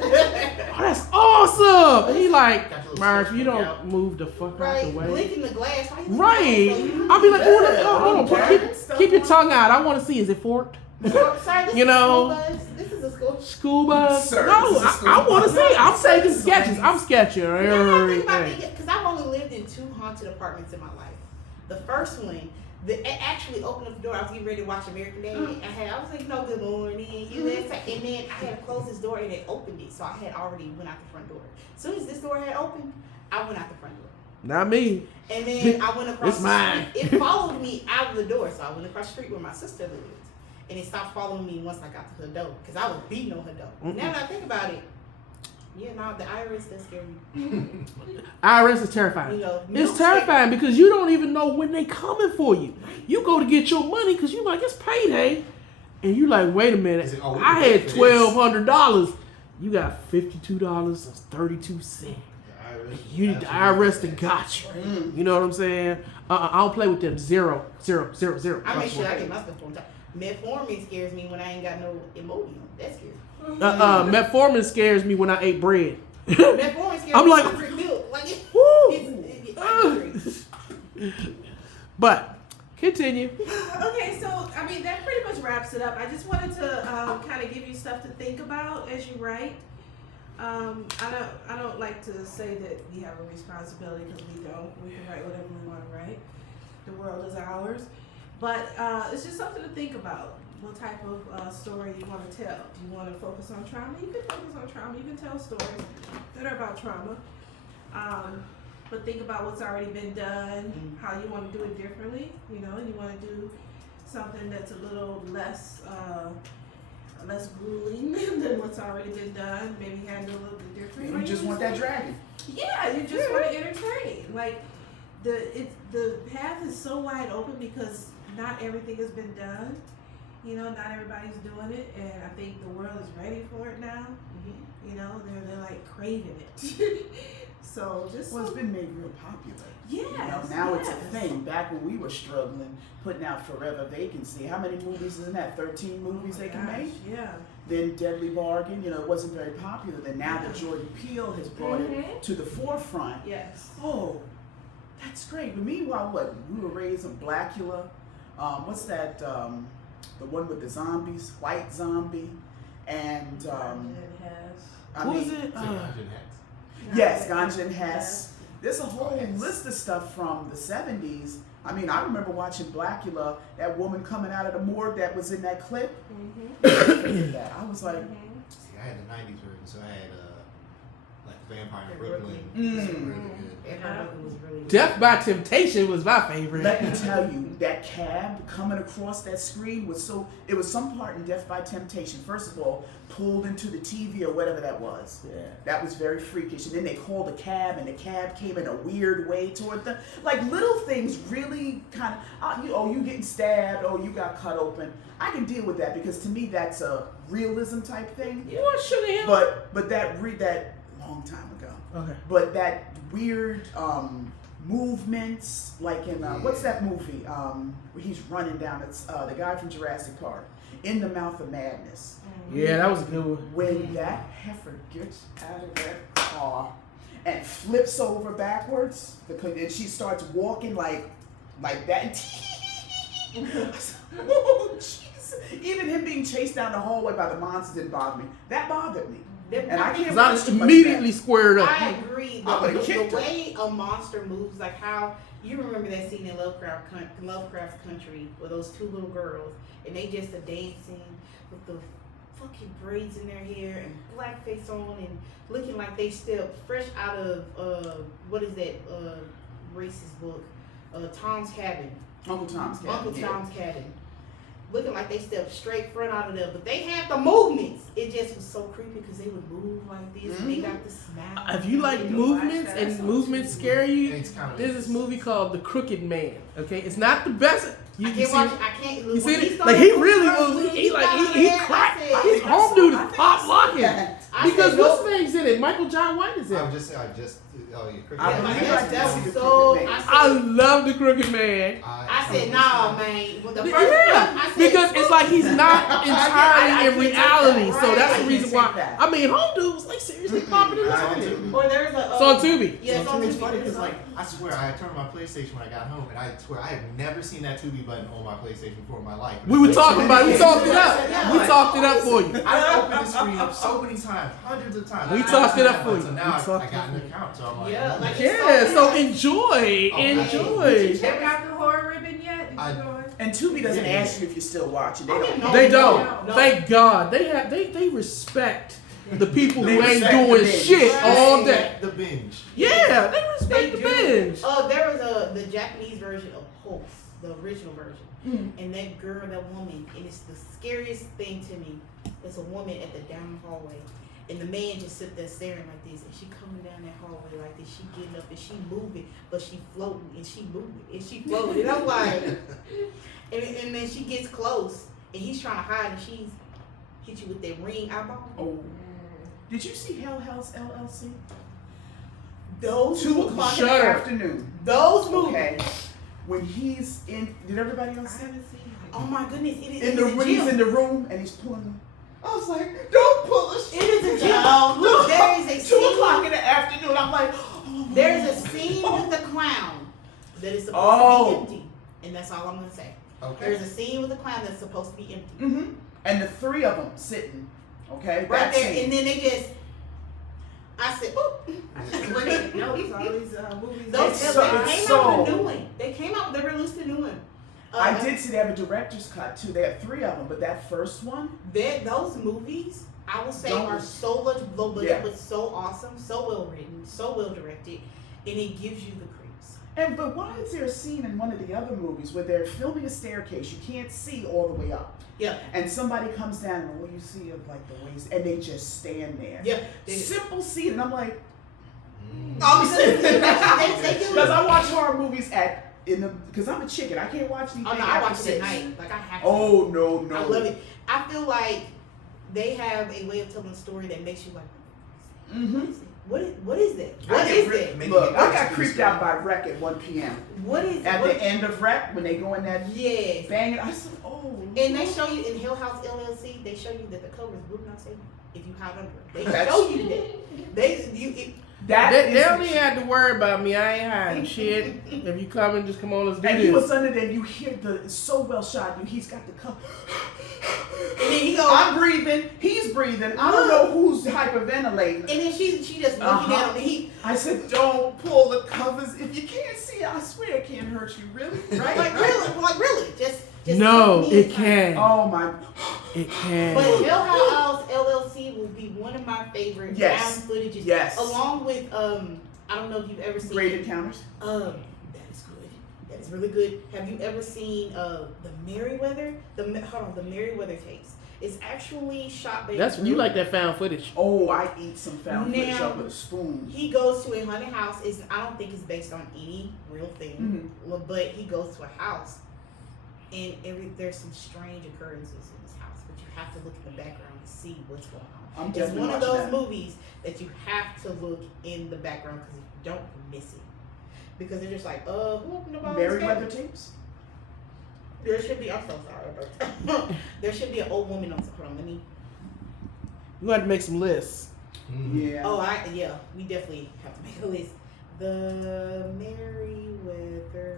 Oh, that's awesome. And he like, Murph, you don't move the fuck out the way. Blinking the glass. Right. I'll be like, hold on, keep your tongue out. I want to see. Is it forked? Sorry, this You know, is a school bus. This is a school. School bus? Sir, No, this is a school I want to bus. see. I'm taking sketches. I'm sketching. You know, think about Everything. it, because I've only lived in 2 haunted apartments in my life. The first one, it actually opened up the door. I was getting ready to watch American Dad. I was like, good morning, USA. And then I had to close this door and it opened it. So I had already went out the front door. As soon as this door had opened, I went out the front door. Not me. And then I went across It's mine. the street. It followed me out of the door. So I went across the street where my sister lived. And it stopped following me once I got to her door. Because I was beating on her door. Now that I think about it, the IRS does scare me. IRS is terrifying. You know, It's terrifying because you don't even know when they coming for you. You go to get your money because you like, it's payday. And you like, wait a minute. I had $1,200. You got $52.32. The IRS that got you. You know what I'm saying? I don't play with them. Zero. I make sure I get my stuff on time. Metformin scares me when I ain't got no Imodium. That scares me. Metformin scares me when I ate bread. Metformin scares I'm me like, when I drink milk. Like, but continue. Okay, so I mean that pretty much wraps it up. I just wanted to kind of give you stuff to think about as you write. I don't like to say that we have a responsibility because we don't. We can write whatever we want to write. The world is ours, but it's just something to think about. What type of story you want to tell? Do you want to focus on trauma? You can focus on trauma. You can tell stories that are about trauma. But think about what's already been done, how you want to do it differently. You know, you want to do something that's a little less grueling than what's already been done. Maybe handle a little bit different. You just want that dragon. Yeah, you just want to entertain. Like the path is so wide open because not everything has been done. You know, not everybody's doing it, and I think the world is ready for it now. You know, they're like craving it. So just Well, it's been made real popular. Yes, You know, now it's a thing. Back when we were struggling, putting out Forever Vacancy, how many movies is in that? 13 movies they can make? Yeah. Then Deadly Bargain, you know, it wasn't very popular. Then now that Jordan Peele has brought it to the forefront. Yes. Oh, that's great. But meanwhile, we were raised on Blackula. What's that? The one with the zombies, White Zombie, and What was it? Yes, Ganja and Hess. There's a whole list of stuff from the 70s. I mean, I remember watching Blackula, that woman coming out of the morgue that was in that clip. I was like, See, I had the 90s version, so I had like Vampire in In Brooklyn. Brooklyn. Is Mm. really good. And her movie was really good. Death by Temptation was my favorite. Let me tell you, that cab coming across that screen was it was some part in Death by Temptation. First of all, pulled into the TV or whatever that was. Yeah. That was very freakish. And then they called a cab, and the cab came in a weird way toward them. Like little things really kind of, you getting stabbed, you got cut open. I can deal with that because to me that's a realism type thing. You want to shoot him? But that long time ago. Okay. But that weird movements, like in what's that movie? Where he's running down. It's the guy from Jurassic Park, In the Mouth of Madness. Yeah, that was a good one. When that heifer gets out of that car and flips over backwards, and she starts walking like that. Oh, jeez. Even him being chased down the hallway by the monsters didn't bother me. That bothered me. And I can't Because watch I too much of immediately that. squared up. I agree. I would've The kicked her. way a monster moves, like how you remember that scene in Lovecraft Country with those two little girls, and they just are dancing with the fucking braids in their hair and blackface on and looking like they stepped fresh out of what is that racist book? Tom's Cabin. Uncle Tom's Cabin. Uncle yeah. Tom's Cabin. Looking like they stepped straight front out of there, but they had the movements. It just was so creepy because they would move like this and they got the smile. If you like movements and movements scare you, It's kind of there's this movie called The Crooked Man. Okay, it's not the best. I can't watch. I can't. You see when it? started Like he moving, really bro, moves. when He like got he out of cracked. there, I His said- home dude is pop locking. I Because said, what's nope. thing's in it? Michael John White is in I it. just, oh yeah, Cricket. I Yeah, like believe that, I that did see was the so. Crooked Man. I I love The Crooked Man. said, nah, man. When the first Yeah, I said, because it's like he's not entirely I in can't take reality, that. so Right. that's I the reason can't why. take that. I mean, home dude was like seriously popping in I love did with too. it. or there's a. It's on Tubi. Yeah, it's on It's Tubi. funny because like I swear I turned on my PlayStation when I got home, and I swear I have never seen that Tubi button on my PlayStation before in my life. We were talking about it. We talked it up. Yeah. We talked it up for you. I opened the screen up so many times, hundreds of times. We I talked it up for you. So We now talked I it got up an for you. account, so I'm like, Yeah, like Yeah, so it's enjoy, Oh, enjoy. Check out the horror ribbon yet? Did I- you go in? And Tubi doesn't Yeah. ask you if you're still watching. They Oh, don't. yeah, no. They don't. No. Thank God. They respect the people They who ain't respect the doing binge. shit Right. all day. The binge. Yeah, they respect They the do. binge. There was the Japanese version of Pulse, the original version, and that girl, that woman, and it's the scariest thing to me. It's a woman at the down hallway, and the man just sit there staring like this, and she coming down that hallway like this. She getting up and she moving, but she floating and she moving and she floating. And I'm like, and then she gets close, and he's trying to hide, and she's hit you with that ring eyeball. Oh. Did you see Hell House LLC? Those 2 o'clock in the Shudder. afternoon. Those movies. Okay. When he's in, did everybody else see? Oh my goodness! It is In the it's a when he's gym. in the room and he's pulling them. I was like, don't pull the It is a shit gym. down. Look, there is a 2 scene. o'clock in the afternoon. I'm like, oh, There's a scene with the clown that is supposed Oh. to be empty, and that's all I'm gonna say. Okay. There's a scene with the clown that's supposed to be empty, Mm-hmm. And the 3 of them sitting. Okay. right that there, scene. and then they just. I said, "Oh, When they notes all these movies. those It's they so- came it's out with a so- new one. They came out. They released a new one. I did see they have a director's cut too. They have 3 of them, but that first one, Those movies, I would say, Don't- are so much low budget, Yeah. but so awesome, so well written, so well directed, and it gives you the creeps. but why is there a scene in one of the other movies where they're filming a staircase, you can't see all the way up, Yeah, and somebody comes down and all you see is like the waist, and they just stand there. yeah. They, Simple scene, and I'm like, oh, they do. because I watch horror movies because I'm a chicken, I can't watch anything. Oh no, I after watch it 6. at night. Like I have to. Oh no. I love it. I feel like they have a way of telling a story that makes you like, Mm-hmm. what is that? I What get is rid- that? Maybe Look, get I back got to creeped the out story. by Wreck at 1 p.m. What is At what, the end of Wreck, when they go in that Yes. banging, I said, oh. And they show you in Hill House LLC, they show you that the cover is would not say if you hide under it. They That's- show you that. They don't even have to worry about me. I ain't hiding shit. If you coming, just come on, let's do And he was this. under there, you hear it's so well shot, he's got the cup. And then he goes, I'm breathing, he's breathing, I don't know who's hyperventilating. and then she just looking at him, and he I said, don't pull the covers. If you can't see it, I swear it can't hurt you, really? Right? like really, just No, look me it in the can. Oh my. It can. But Hill House LLC will be one of my favorite Yes. found footage. Yes. Along with I don't know if you've ever seen Great Encounters. that is good. That is really good. Have you ever seen the Merriweather? The Merriweather tapes. It's actually shot by. That's you like that found footage. Oh, I eat some found footage Now, up with a spoon. He goes to a haunted house. I don't think it's based on any real thing, but he goes to a house, and there's some strange occurrences in this house. But you have to look in the background to see what's going on. I'm It's definitely one of watching those that. movies that you have to look in the background because if you don't, you miss it. Because they're just like, who opened the box? Merriweather tapes. There should be. I'm so sorry. There should be an old woman on. Hold on, let me. You got to make some lists. Yeah. Oh, we definitely have to make a list. The Merriweather.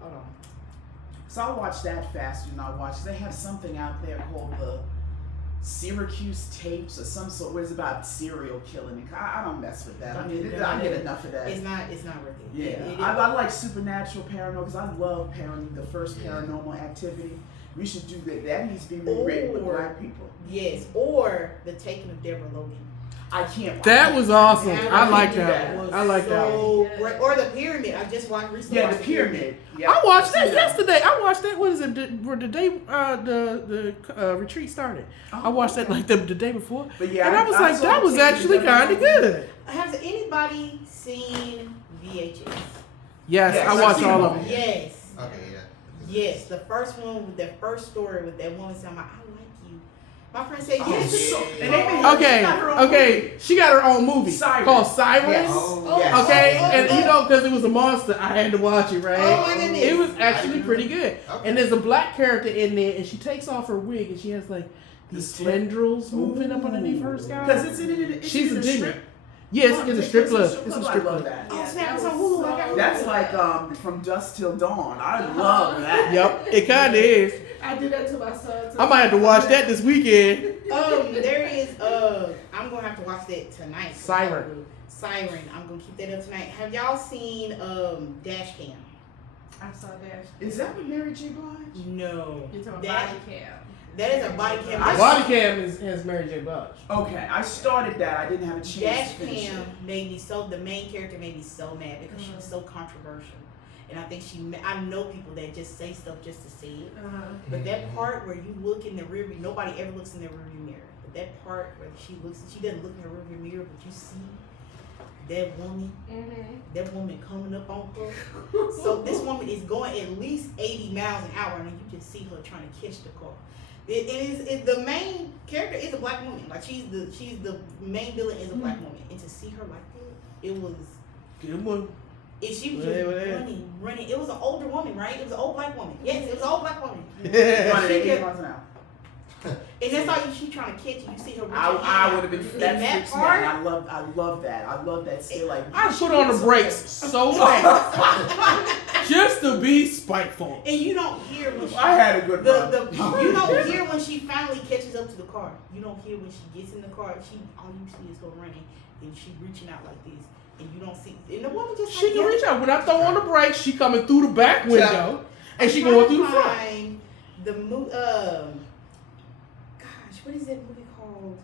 Hold on. So I'll watch that faster than I'll watch. They have something out there called the Syracuse tapes or some sort where it's about serial killing. I don't mess with that. I mean, I get enough of that. It's not worth it. Yeah, I like supernatural paranormal because I love the first Paranormal Activity. We should do that. That needs to be rewritten with black people. Yes, or the Taking of Deborah Logan. I can't. That was awesome. Yeah, I like do that. that. I like that one. So great. Or the Pyramid. I just watched recently. Yeah, the pyramid. Yeah. I watched that yesterday. I watched that. What is it? Where the day the retreat started. I watched that like the day before. But yeah, and I was I like, saw that was Taking actually Deborah kind of Logan. good. Has anybody seen VHS? Yes, Yes, I I've watched seen all them of all. them. Yes. Okay, yeah. Yes, the first one with that first story with that woman saying, "I like you." My friend said, Oh, "Yes." so- and they made her- Okay, she got her own okay. movie. She got her own movie Siren. called Sirens. Yes. Oh, yes. Okay, Oh, and you know, because it was a monster, I had to watch it, right? Oh my goodness. It was actually pretty good. Okay. And there's a black character in there, and she takes off her wig, and she has like these The slip. tendrils moving up underneath her scalp. Because it's in She's a a demon. strip. Yes, Oh, it's a strip club. club. It's a I strip love club. that. Oh, snap! that It's was on Hulu. I got so- it. That's like From Dusk Till Dawn. I love that. Yep, it kind of is. I did that to my son. I might have to watch that this weekend. There is. I'm gonna have to watch that tonight. Siren. Siren. I'm gonna keep that up tonight. Have y'all seen Dash Cam? I saw that. Is that with Mary J. Blige? No. You're talking That- body cam. That is a body cam. I- Body Cam has Mary J. Blige. Okay, I started that. I didn't have a chance Dash to finish Cam it. made me so. The main character made me so mad because she was so controversial, and I think I know people that just say stuff just to say it. But that part where you look in the rear view, nobody ever looks in the rear view mirror. But that part where she doesn't look in the rear view mirror, but you see that woman coming up on her. So this woman is going at least 80 miles an hour, and you just see her trying to catch the car. The main character is a black woman. Like she's the main villain is a black woman, and to see her like that, it was. Good one. And she was Whatever just that is. running. It was an older woman, right? It was an old black woman. Yes, it was an old black woman. Running at She 80 kept- miles an hour. And that's all she trying to catch you. You see her. reach her I hand would have been. out. That In that freaks me part. out. I love that. I love that still. Like I put on the brakes so fast just to be spiteful. And you don't hear when she, I had a good run. you don't hear when she finally catches up to the car. You don't hear when she gets in the car. All you see is her running, and she reaching out like this, and you don't see. And the woman just She can reach out. When I throw on the brakes, she coming through the back window, and she I'm going trying through to the front. find The movie. Gosh, what is that movie called?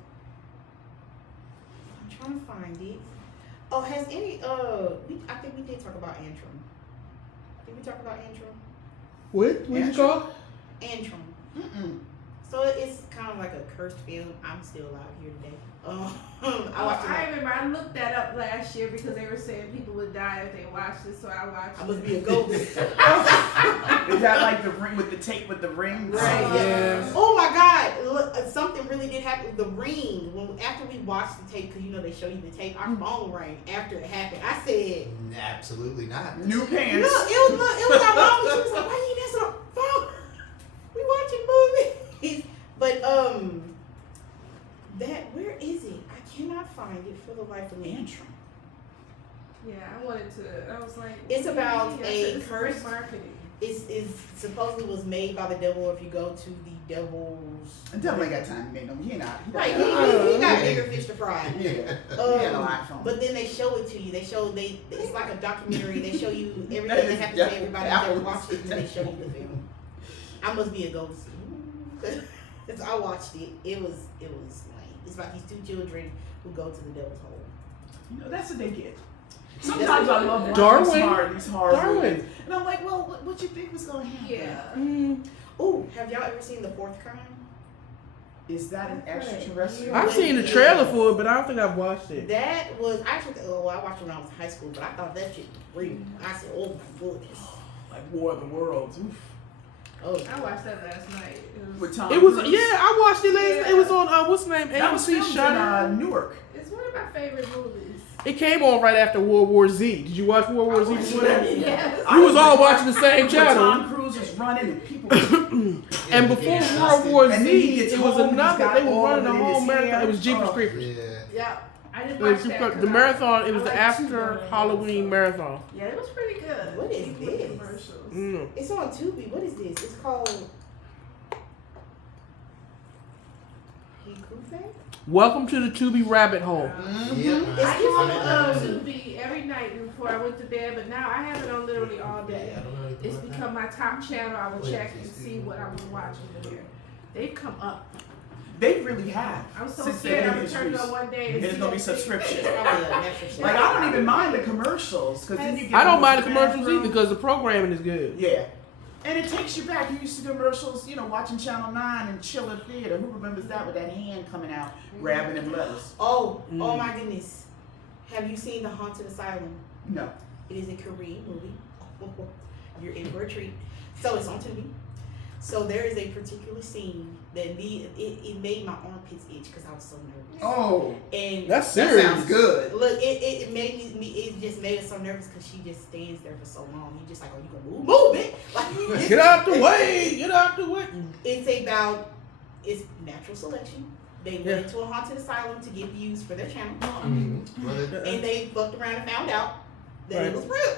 I'm trying to find it. Oh, has any I think we did talk about Antrim. Did we talk about Antrim? What's it called? Antrim. Mm-mm. So it's kind of like a cursed film. I'm still alive here today. I watched it. I remember I looked that up last year because they were saying people would die if they watched it, so I watched I it. must be a ghost. Is that like the ring with the tape with the ring? Right. Yeah. Oh my God! Look, something really did happen. The ring. After we watched the tape, because they show you the tape, our phone rang after it happened. I said, Absolutely not. New "Look, pants. it was our mom." She was like, "Why you answer the phone? We watching movies." But where is it? I cannot find it for the life of me. Antrim. Yeah, I wanted to. I was like, It's about I said, a this is great cursed- marketing. It's supposedly was made by the devil. If you go to the devil's, The devil ain't got time to make them. He not. right? He got bigger fish to fry. Yeah. He had no iPhone. But then they show it to you. It's like a documentary. They show you everything That that is happens to everybody that definitely watches it, and they show you the film. I must be a ghost. Since I watched it, it was lame. It's about these two children who go to the devil's hole. You know, that's what they get. Sometimes I love watching Darwin. these horror Darwin. movies. And I'm like, well, what you think was going to happen? Yeah. Ooh, have y'all ever seen The Fourth Crime? Is that an extraterrestrial? I've seen the trailer for it, but I don't think I've watched it. That was actually, I watched it when I was in high school, but I thought that shit was real. I said, oh my goodness. Like War of the Worlds. Oof. Oh, I watched that last night. With Tom It was Cruise. I watched it last. Yeah. It was on what's the name? That was AMC filmed Shudder. in Newark. It's one of my favorite movies. It came on right after World War Z. Did you watch World War Z? before that? Yes. We was all watching the same When channel. Tom Cruise was running and people. And before Yeah. World War And then he Z, gets it was home, he's another. got They were all running of the it in whole his marathon. hair. It was Jeepers Oh. Creepers. Yeah. Yeah. I didn't It was watch that. the 'cause marathon. It was I the like after superhero Halloween also. marathon. Yeah, it was pretty good. What is Even with this? commercials. Mm. it's on Tubi. What is this? It's called Hikufe? Welcome to the Tubi rabbit hole. Yeah. It's I used called, to Tubi every night before I went to bed, but now I have it on literally all day. Yeah, I don't know anything It's about become my top channel. I will Wait, check and just see what I was watching there. They've come up. They really have. I'm so Since scared they've I'm been gonna turn it on introduced. one day And and it's see gonna be that thing. subscription. Probably a Netflix Like show. I don't even mind the commercials because then you get. I don't all mind the this commercials bathroom. either because the programming is good. Yeah. And it takes you back. You used to commercials, you know, watching Channel 9 and Chiller Theater. Who remembers that with that hand coming out, grabbing them letters? Oh Mm. my goodness. Have you seen The Haunted Asylum? No. It is a Korean movie. You're in for a treat. So it's on Tubi. So there is a particular scene that it made my armpits itch because I was so nervous. Oh, And That's that serious. sounds good. look, it made me it just made us so nervous because she just stands there for so long. You just like, oh, you gonna move it? Like, Get out the way! Get out the way! It's natural selection. They Yeah. went into a haunted asylum to get views for their channel, Mhm. Well, it- and they fucked around and found out that Right. it was real.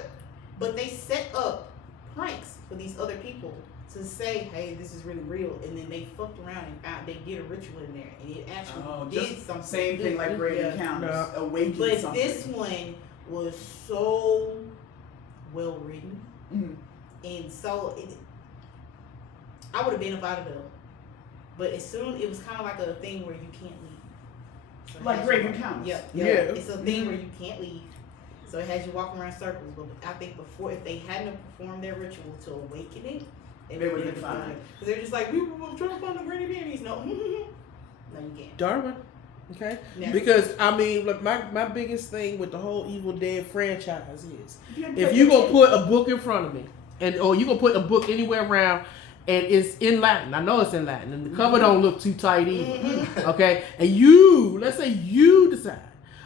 But they set up pranks for these other people to say, hey, this is really real, and then they fucked around and found they did a ritual in there, and it actually Oh, did just something. same thing like Brady Yeah. Encounters. No. Awakened But something. this one was so well written, Mhm. and so I would have been about it though. But as soon it was kind of like a thing where you can't leave. So it Like has Grave you- Encounters. Yep. Yeah. It's a thing where you can't leave. So it has you walking around circles. But I think before, if they hadn't performed their ritual to awaken it, They would've been fine. Because they're just like, we were trying to find the granny panties. No, no, you can't. Darwin. Okay? Never. Because, I mean, look, my biggest thing with the whole Evil Dead franchise is You if you gonna put a book in front of me, or you gonna put a book anywhere around, and it's in Latin, I know it's in Latin, and the cover don't look too tight either, okay? And let's say you decide,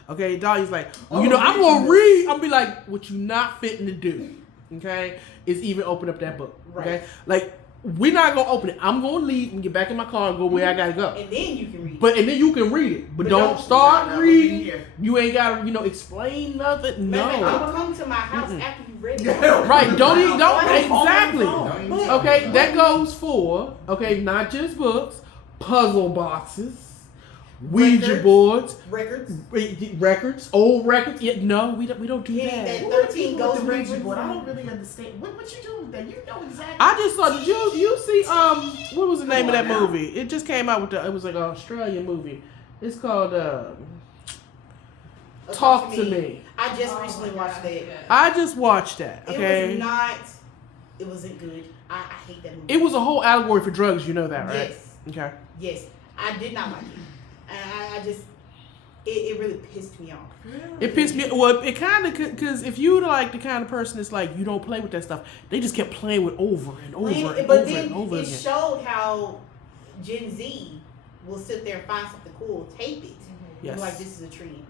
okay, Dolly's like, well, you know, I'm gonna read, I'm be like, what you not fitting to do, okay, is even open up that book, okay? Right. Like, we're not gonna open it. I'm gonna leave and get back in my car and go where I gotta go. And then you can read. And then you can read it, but But don't don't- start Nah, nah, reading. we here. You ain't gotta, explain nothing. No. I'll come to my house Mm-mm. after you read it. Yeah. Right, don't even, don't, Don't phone exactly. on the phone. But- Okay, that goes for, not just books, puzzle boxes, Ouija Records. boards, Records. old records. Yeah, no, we don't do Hitting that. that What are 13 people ghost with the Ouija records. board? I don't really understand. What you doing with that? You know exactly. I just saw, did you see, what was the name of that Come on now. movie? It just came out with it was like an Australian movie. It's called, Talk to Me. I just Oh recently my watched God, that. yeah. I just watched that, It okay? was not. It wasn't good. I hate that movie. It was a whole allegory for drugs, you know that, right? Yes. Okay. Yes. I did not like it. And I just. It really pissed me off. It pissed me. Well, it kind of because if you like the kind of person that's like you don't play with that stuff, they just kept playing with over and over and But over then and over it again. showed how Gen Z will sit there and find something cool, tape it, and Yes. be like, this is a trend.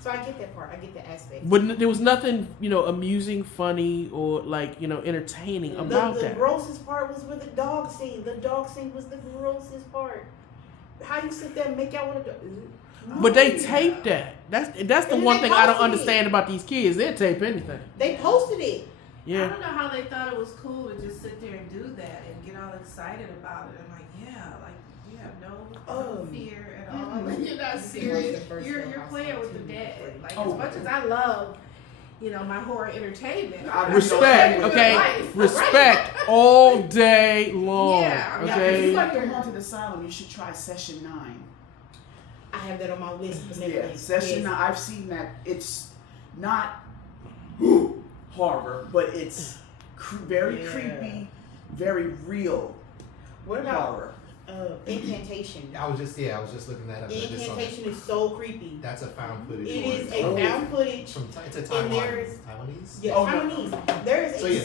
So I get that part. I get that aspect. But there was nothing, amusing, funny, or entertaining about the that. grossest part was with the dog scene. The dog scene was the grossest part. How you sit there and make out with a dog? But they taped that. That's the And one they thing I don't posted it. understand about these kids. They'll tape anything. They posted it. I Yeah. don't know how they thought it was cool to just sit there and do that and get all excited about it. I'm like, yeah, like you have no fear at all. You're not serious. the first You're Real playing Housewives with the too. dead. Like Oh. as much as I love, my horror entertainment. Respect, okay? Life. Respect all day long. Yeah, Now, if okay? you like the haunted asylum, you should try Session 9. I have that on my list for Netflix. Yeah, Session 9. I've seen that. It's not horror, but it's very creepy, very real What about horror. Incantation? I was just looking that up. I just saw that. Incantation is so creepy. That's a found footage. It horror. is a found footage. From it's a and Taiwan. there's- Taiwanese. Yeah, Oh, no. Taiwanese. There is So a yeah,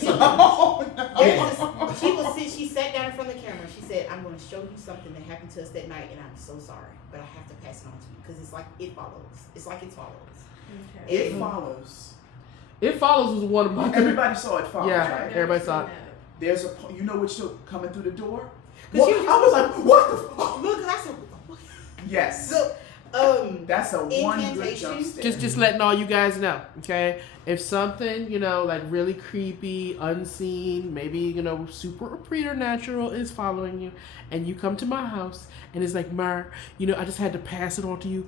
scene. so- She sat down in front of the camera. She said, "I'm going to show you something that happened to us that night, and I'm so sorry, but I have to pass it on to you because it's like It Follows. It's like It Follows. Okay. It Follows. It Follows was one of my. Everybody saw It Follows, Yeah. right? Everybody saw it. There's a, you know which show coming through the door? 'Cause What? you just- I was like, what the fuck? Look, 'cause I said, "What?" Yes. So, That's a one good Incantation. jump scare. Just letting all you guys know, okay? If something, like really creepy, unseen, maybe, super or preternatural is following you, and you come to my house and it's like, Mar, I just had to pass it on to you.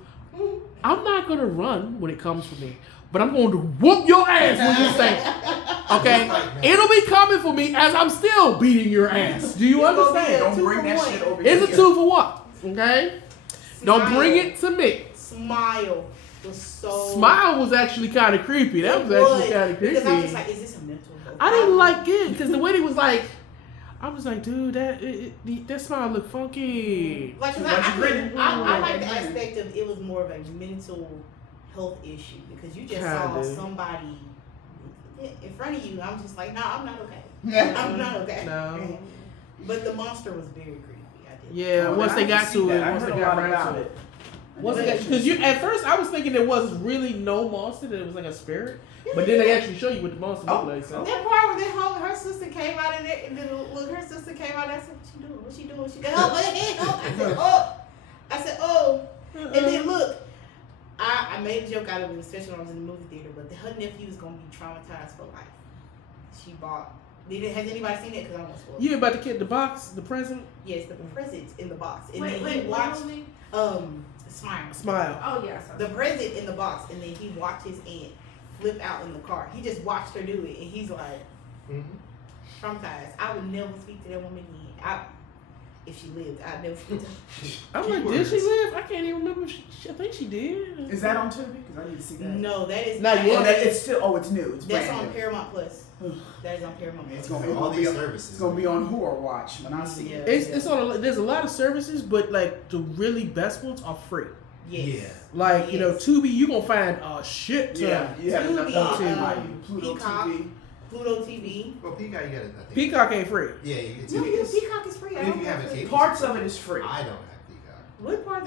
I'm not gonna run when it comes for me, but I'm going to whoop your ass when you say it. Okay? It'll be coming for me as I'm still beating your ass. Do you It's gonna be understand? Don't 2 bring for that 1. shit over It's a here. 2 for 1. Okay? Don't Smile. bring it to me. Smile was so. Smile was actually kind of creepy. That It was actually kind of creepy. Because I was just like, is this a mental health I didn't problem? like it because the way he was like, I was like, dude, that smile look funky. Like, 'cause Too much I grinning. like the Grinning. aspect of it was more of a mental health issue because you just Kinda. saw somebody in front of you. I'm just like, no, I'm not okay. Yeah. I'm not okay. No. But the monster was very creepy. I did. Yeah, Oh, once I they didn't got see to it, that. I once heard they a got lot around about to it. it. Because at first I was thinking there was really no monster, that it was like a spirit, but then they actually show you what the monster looked like. So. That part where her sister came out in there, and then her sister came out. I said, "What she doing? What she doing? Oh, I said, oh. And then look, I made a joke out of it, especially when I was in the movie theater. But her nephew is gonna be traumatized for life. She bought. Has anybody seen it? Because I almost spoiled it. You about to get the box, the present? Yes, the presents in the box, and Wait, then he what watched movie? Smile. Smile. Oh yes. The present in the box, and then he watched his aunt flip out in the car. He just watched her do it, and he's like traumatized. I would never speak to that woman again. If she lived, I'd never speak to her. I'm like, did she live? I can't even remember. I think she did. Is that on Tubi? Because I need to see that. No, that is Not yet. Oh, it's still. Oh, it's new. It's That's brand on new. Paramount Plus. That is on Paramount Plus. It's gonna be All on these It's services. gonna be on Horror Watch when I see it. It's on. There's a lot of services, but like the really best ones are free. Yes. Like Yes. Tubi, you gonna find a shit ton. Yeah, you have enough Tubi, on Pluto Peacock. TV. Pluto TV. Well, Peacock, you gotta. I think. Peacock ain't free. Yeah, it's. No, yeah, Peacock is free. I If don't you have a have cable. Parts of it is free. I don't have Peacock. What part?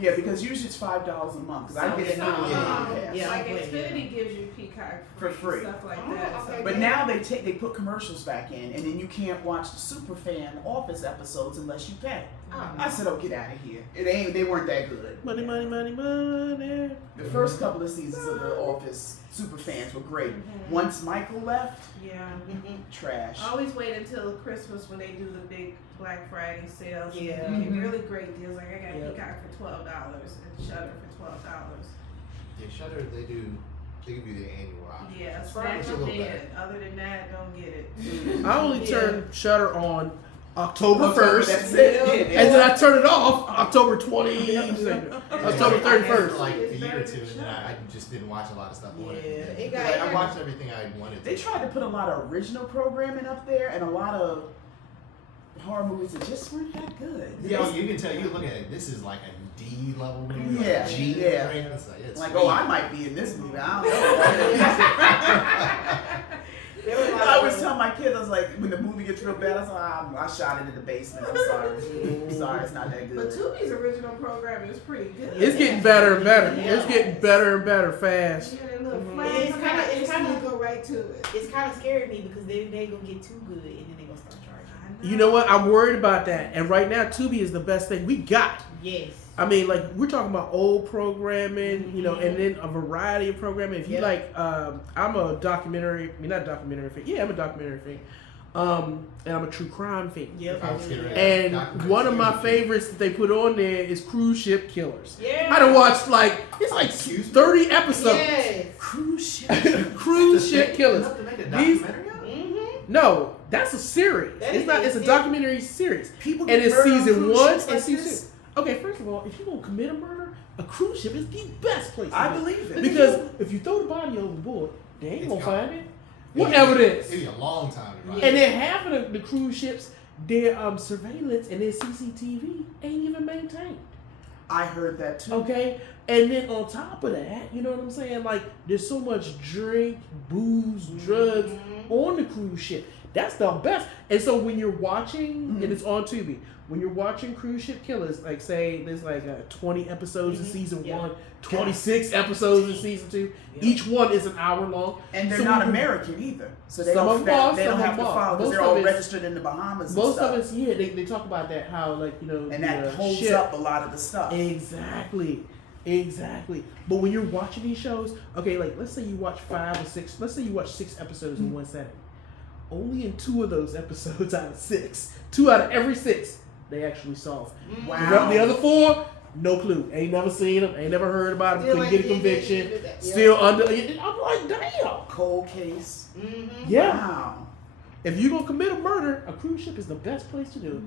Yeah, because usually it's $5 a month. Because I get it So, through the yeah. Pass. Yeah. like I'm playing, Xfinity gives you Peacock For free. stuff like Oh, that. okay. So But now they put commercials back in, and then you can't watch the Superfan Office episodes unless you pay. I said, "Oh, get out of here! They weren't that good." Money, money, money, money. The first couple of seasons of The Office Superfans were great. Once Michael left, yeah. trash. Always wait until Christmas when they do the big Black Friday sales. Yeah. You get Mhm. really great deals. Like I got Yep. Peacock for $12 and Shudder for $12. Yeah, Shudder, they give you the annual option. Yeah, It's snatch a them little in. better. Other than that, don't get it. I only Yeah. turn Shutter on October 1st, That's it. Yeah, and then I turn it off October 20, October For 31st. like a year or two, and then I just didn't watch a lot of stuff on it. Yeah, it got- Like, I watched everything I wanted to. They tried to put a lot of original programming up there and a lot of horror movies that just weren't that good. Yeah, you can tell. You look at it. This is like a D level movie. Yeah, like a G. yeah. Right? It's Like, sweet. oh, I might be in this movie. I don't know. There was a lot I of- always tell my kids, I was like, when the movie gets real bad, I was like, I shot it in the basement. I'm sorry. I'm sorry, it's not that But good. Tubi's original programming is pretty good. It's getting better and better. Yeah. It's getting better and better fast. Yeah, that little Mhm. flag It's come kinda- out, it's just kinda- you go right to it. It's kind of scared me because they gonna get too good and then they gonna start charging. You know what? I'm worried about that. And right now, Tubi is the best thing we got. Yes. I mean, like, we're talking about old programming, and then a variety of programming. If you Yep. like, I'm a documentary, not documentary fan. Yeah, I'm a documentary fan. And I'm a true crime fan. Yep. I was getting ready. And Documentary one of my series. favorites that they put on there is Cruise Ship Killers. Yeah. I done watched it's like Excuse me? 30 episodes. Yes. Cruise ship. Cruise Ship Killers. Enough to make a These- documentary out of it? Mm-hmm. No, that's a series. That It's is not. a It's a series. documentary series, People and get it's murdered on season cruise 1 ships and like season this? 2. Okay, first of all, if you gonna commit a murder, a cruise ship is the best place. To I do it. believe it. Because if you throw the body overboard, they ain't It's gonna gone. find it. What evidence? It'd be a long time to ride. And then half of the cruise ships, their surveillance and their CCTV ain't even maintained. I heard that too. Okay, and then on top of that, you know what I'm saying? Like, there's so much drink, booze, drugs on the cruise ship. That's the best. And so when you're watching, and it's on Tubi, when you're watching Cruise Ship Killers, like say there's like 20 episodes in season 1, 26 episodes in season 2. Each one is an hour long. And they're So not when- American either. So they Some don't, of them are, they don't some have of to them are. follow because Most they're of all it's- registered in the Bahamas Most and stuff. of it's, yeah, they talk about that, how, like, you know, And the, that holds ship. up a lot of the stuff. Exactly. But when you're watching these shows, okay, like let's say you watch 5 or 6, let's say you watch 6 episodes in one setting. Only in 2 of those episodes out of 6, 2 out of every 6, they actually solve. Wow. The other 4, no clue. Ain't never seen them, ain't never heard about them, Still couldn't get a ain't- conviction. yeah. Still under. I'm like, damn. Cold case. Mm-hmm. Yeah. Wow. If you're gonna commit a murder, a cruise ship is the best place to do it.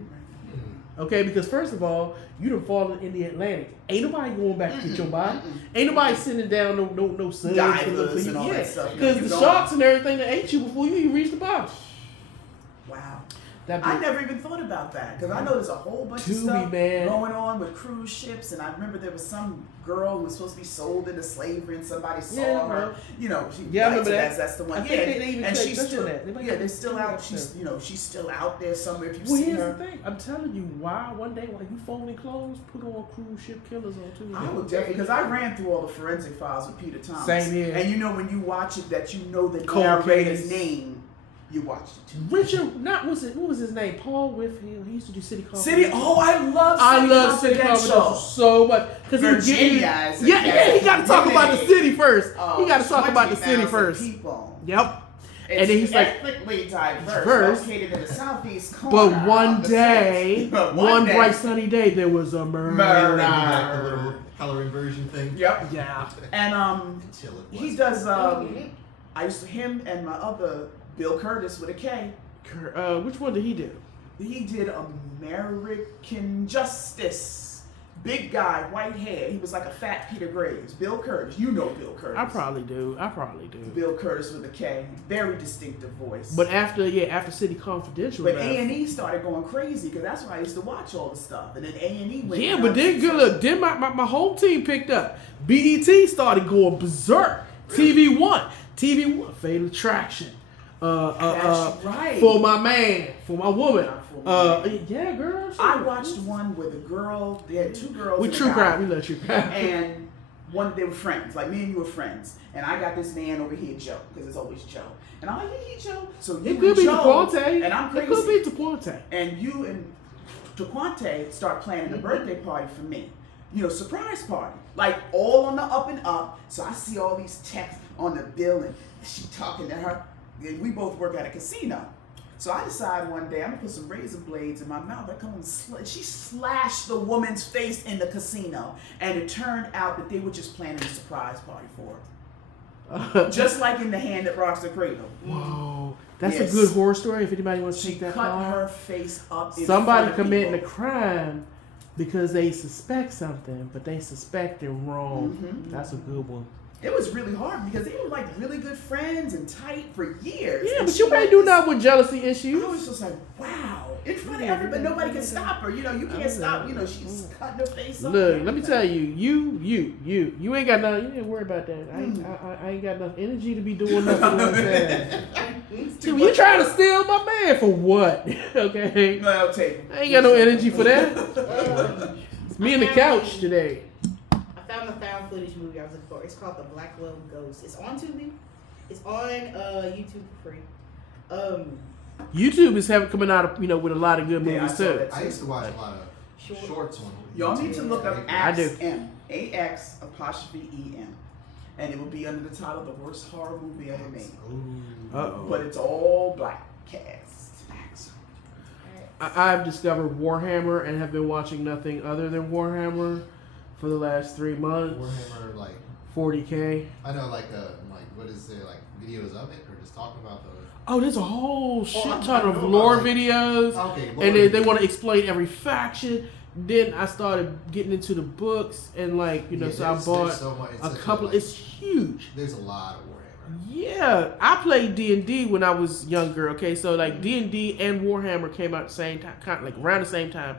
Okay, because first of all, you done fallen in the Atlantic. Ain't nobody going back to get your body. Ain't nobody sitting down no suds Divers and all that stuff. Because You the don't- sharks and everything that ate you before you even reached the bottom. Wow. That I never even thought about that because I know there's a whole bunch of Tubi, stuff man. going on with cruise ships, and I remember there was some girl who was supposed to be sold into slavery, and somebody saw Yeah, her. bro. You know, she Yeah, I remember so that. That's the one. I Yeah, think they even and said- she's that's still, in that. They might yeah, have they're still seen out. that She's, too. you know, she's still out there somewhere. If you've Well, seen here's her, the thing. I'm telling you, why one day while you folding clothes, put on Cruise Ship Killers on Tuesday. I would definitely, because I ran through all the forensic files with Peter Thomas. Same here. And you know when you watch it that you know the Cold narrator's case. name, you watched it too. Richard, what was his name? Paul Whitfield. He used to do City City, Confidential. oh, I love City Confidential so much because he was getting. Virginia is a Yeah, he got to talk about the city first. He got to talk about the city 20,000 first. People. Yep. It's And then he's like, ethnically diverse, diverse, located in the southeast corner. but one of the day, state. But one day- bright sunny day, there was a murder. Murder. Like the little coloring version thing. Yep. Yeah. And Chill it he was. does. I used to him and my other Bill Curtis with a K. Which one did he do? He did American Justice. Big guy, white hair. He was like a fat Peter Graves. Bill Curtis. You know Bill Curtis. I probably do. Bill Curtis with a K. Very distinctive voice. But after City Confidential, But left- A&E started going crazy because that's why I used to watch all the stuff. And then A&E went yeah, down. but then good look. Then my home team picked up. BET started going berserk. TV One, Fatal Attraction. That's right. For my man, for my woman. For me. Yeah, girl. I watched one with a girl. They had 2 girls. with and a true guy. crime. We love true crime. And they were friends. Like me and you were friends. And I got this man over here, Joe, because it's always Joe. And I'm like, hey, Joe. So you It could and be Joe, Taquante. and I'm crazy. It could be Taquante. And you and Taquante start planning a birthday party for me. You know, surprise party. Like all on the up and up. So I see all these texts on the bill and she talking to her. And we both work at a casino. So I decide one day I'm gonna put some razor blades in my mouth. I come and she slashed the woman's face in the casino. And it turned out that they were just planning a surprise party for her. Just like in The Hand That Rocks the Cradle. Whoa, that's Yes. a good horror story. If anybody wants to She take that cut far. her face up in Somebody front of committing a people. crime because they suspect something, but they suspect it wrong. Mhm. That's a good one. It was really hard because they were like really good friends and tight for years. Yeah, And but she you can't had do this- nothing with jealousy issues. I was just like, wow. In front of Yeah, everybody, nobody can yeah. stop her. You know, you can't stop. You know, she's cutting her face up. Look, and let me everything. tell you, you ain't got nothing. You ain't worry about that. I ain't got enough energy to be doing nothing like that. It's See, too you much. trying to steal my man for what? Okay, No, I'll take it. I ain't got no energy for that. It's me and the couch today. I found the found footage movie I was looking for. It's called The Black Love Ghost. It's on Tubi. It's on YouTube for free. YouTube is coming out, with a lot of good Yeah, I movies saw too. that. I used to watch a lot of shorts on Y'all need to look up I do. AXM. AX''EM. And it will be under the title The Worst Horror Movie Ever Made. Uh-oh. But it's all black cast. I've discovered Warhammer and have been watching nothing other than Warhammer for the last 3 months. Warhammer, like 40K. I know, like what is there, like videos of it, or just talking about the? Oh, there's a whole shit ton I of know lore about, like- videos, Okay, and they want to explain every faction. Then I started getting into the books, and like so I bought so much, a couple. It's huge. There's a lot of Warhammer. Yeah, I played D&D when I was younger. Okay, so like D&D and Warhammer came out at the same time, kind of like around the same time,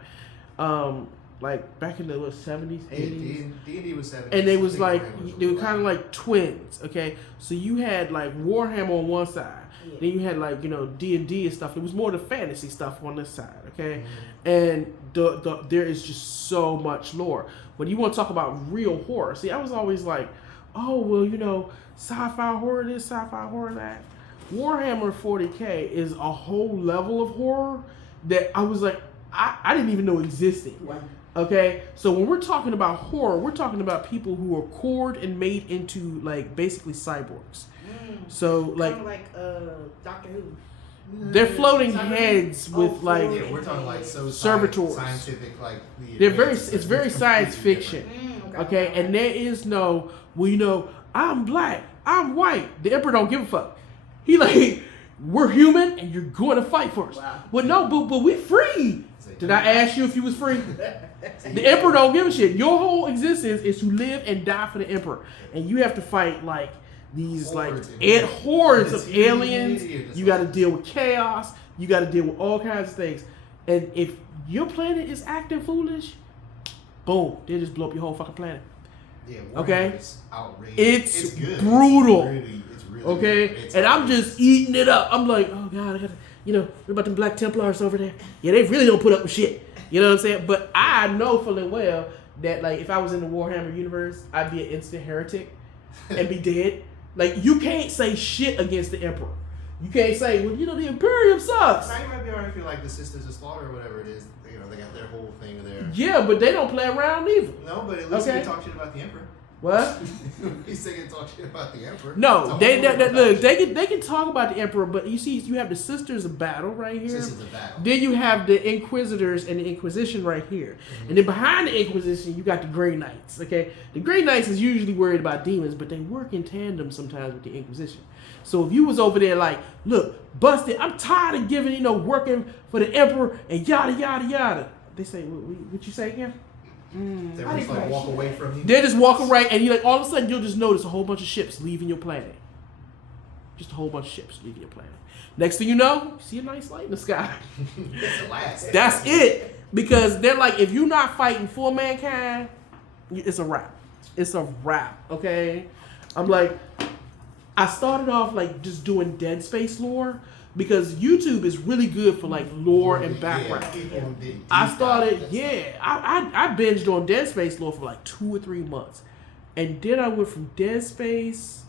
like back in the 70s, 80s. D&D was 70s. And they I was think like Warhammer was they were a kind of lot. like twins. Okay, so you had like Warhammer on one side, then you had like D&D and stuff. It was more the fantasy stuff on this side. Okay, and there is just so much lore. When you want to talk about real horror, see, I was always like, oh well, sci-fi horror this, sci-fi horror that. Warhammer 40K is a whole level of horror that I was like, I didn't even know existed. Wow. Okay, so when we're talking about horror, we're talking about people who are cored and made into like basically cyborgs. So like kind of like Doctor Who. they're floating Cyber- heads with Oh, like Yeah, we're talking like so servitors. scientific, like they're it's very science fiction. Okay, and there is no I'm black, I'm white. The Emperor don't give a fuck. He like we're human and you're going to fight for us. Wow. Well, no, but we're free. Did I ask you if you was free? The Emperor don't give a shit. Your whole existence is to live and die for the Emperor, and you have to fight like these hordes of aliens. You got to deal with chaos. You got to deal with all kinds of things. And if your planet is acting foolish, boom, they just blow up your whole fucking planet. Yeah, Okay? It's outrageous. It's good. brutal. It's really Okay, good. It's and I'm outrageous. just eating it up. I'm like, oh god, I gotta, what about them Black Templars over there? Yeah, they really don't put up with shit. You know what I'm saying? But I know fully well that like if I was in the Warhammer universe, I'd be an instant heretic and be dead. Like you can't say shit against the Emperor. You can't say, well, the Imperium sucks. Now you might be alright if you like the Sisters of Slaughter or whatever it is. They got their whole thing there. Yeah, but they don't play around either. No, but at least Okay. they talk shit about the Emperor. What? He's saying talk shit about the Emperor. No, It's a whole look, different they can talk about the Emperor, but you see, you have the Sisters of Battle right here. Sisters of Battle. Then you have the Inquisitors and the Inquisition right here. And then behind the Inquisition, you got the Grey Knights, okay? The Grey Knights is usually worried about demons, but they work in tandem sometimes with the Inquisition. So if you was over there like, look, busted, I'm tired of giving, working for the Emperor and yada, yada, yada. They say, what you say again? They just like walk away from you. They just walk right, and you like all of a sudden you'll just notice a whole bunch of ships leaving your planet. Just a whole bunch of ships leaving your planet. Next thing you know, you see a nice light in the sky. It's the last. That's it. Because they're like, if you're not fighting for mankind, it's a wrap. It's a wrap, okay? I'm like, I started off like just doing Dead Space lore because YouTube is really good for like lore and background. I started, I binged on Dead Space lore for like 2 or 3 months. And then I went from Dead Space,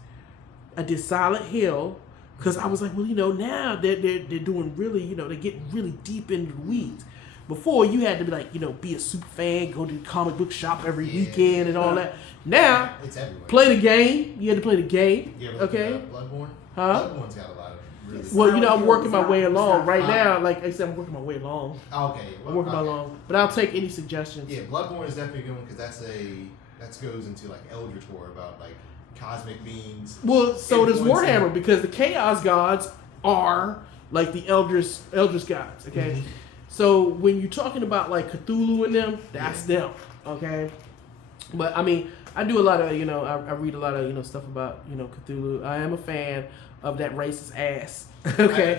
I did Silent Hill, because I was like, well, now they're doing really, they're getting really deep into the weeds. Before, you had to be like, be a super fan, go to the comic book shop every weekend and all that. Now, it's everywhere. play the game. You had to play the game, okay? Bloodborne? Huh? Bloodborne's got a lot of really... Well, I'm working my way along. Right now, like I said, I'm working my way along. Okay. I'm working my way along. But I'll take any suggestions. Yeah, Bloodborne is definitely a good one because that goes into like Eldritch Horror about like cosmic beings. Well, so does influencing- Warhammer because the Chaos Gods are like the Eldritch gods, okay? Mhm. So when you're talking about like Cthulhu and them, that's them, okay? But I mean, I do a lot of, I read a lot of, stuff about, Cthulhu. I am a fan of that racist ass, okay?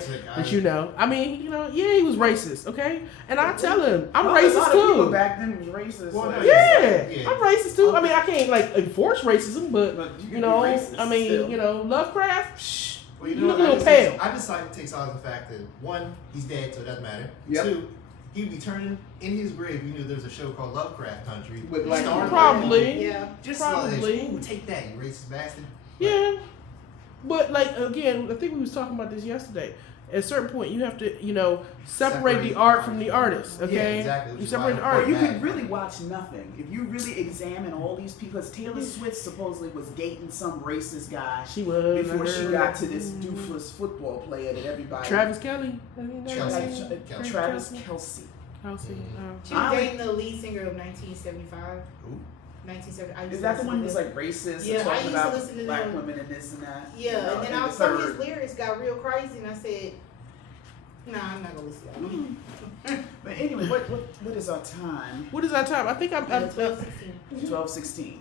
I mean, yeah, he was racist, okay? And I tell him, I'm racist A lot of people too. back then was racist. Well, no, Yeah, Yeah. I'm racist too. I mean, I can't like enforce racism, but But you can you be know, racist I mean, still. Lovecraft. Shh, Well, you look a little pale. I just like takes out the fact that one, he's dead, so it doesn't matter. Yep. Two, he'd be turning in his grave. You knew there was a show called Lovecraft Country. With, like, Starring Probably. Warhammer. Yeah. Just Probably. like, ooh, take that, you racist bastard. Yeah, But like again, I think we was talking about this yesterday. At a certain point, you have to, you know, separate the art from the artist. Okay, Yeah, exactly. Which you is separate why the I art. Or you Back. can really watch nothing. If you really examine all these people, because Taylor Swift supposedly was dating some racist guy She was before I she heard. got to this doofus football player that everybody. Travis Kelly. I think that's Kelsey. his name. Travis Kelsey. Kelsey. She was dating the lead singer of 1975. Who? 1970. I used Is to that the listen one to who's them. like racist Yeah, and I talking used to about listen to black them. women and this and that? Yeah, No, and then and the some of his third. lyrics got real crazy, and I said, "Nah, I'm not gonna listen to that." But anyway, what is our time? What is our time? I think I'm 12:16. 12:16.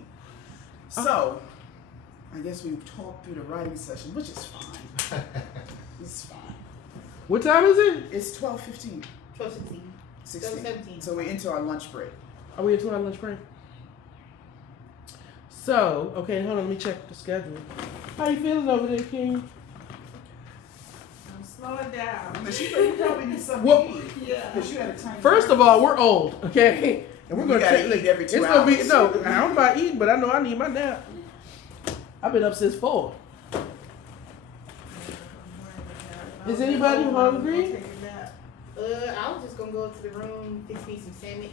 So, I guess we've talked through the writing session, which is fine. It's fine. what time is it? It's 12:15. 12:16. 16. 17. So we're into our lunch break. Are we into our lunch break? So, okay, hold on, let me check the schedule. How you feeling over there, King? I'm slowing down. But you probably need something Well, to eat. Yeah. Because you had a tiny. First of all, we're old, okay? And we're We gonna gotta take, eat every 2 it's gonna be hours. no. I don't know about eating, but I know I need my nap. I've been up since 4. Is anybody hungry? I was just gonna go up to the room, fix me some sandwich.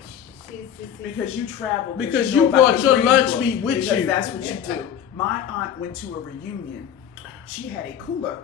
Because you travel. Because know you about brought the your green lunch book. meat with Because you. that's what you do. My aunt went to a reunion. She had a cooler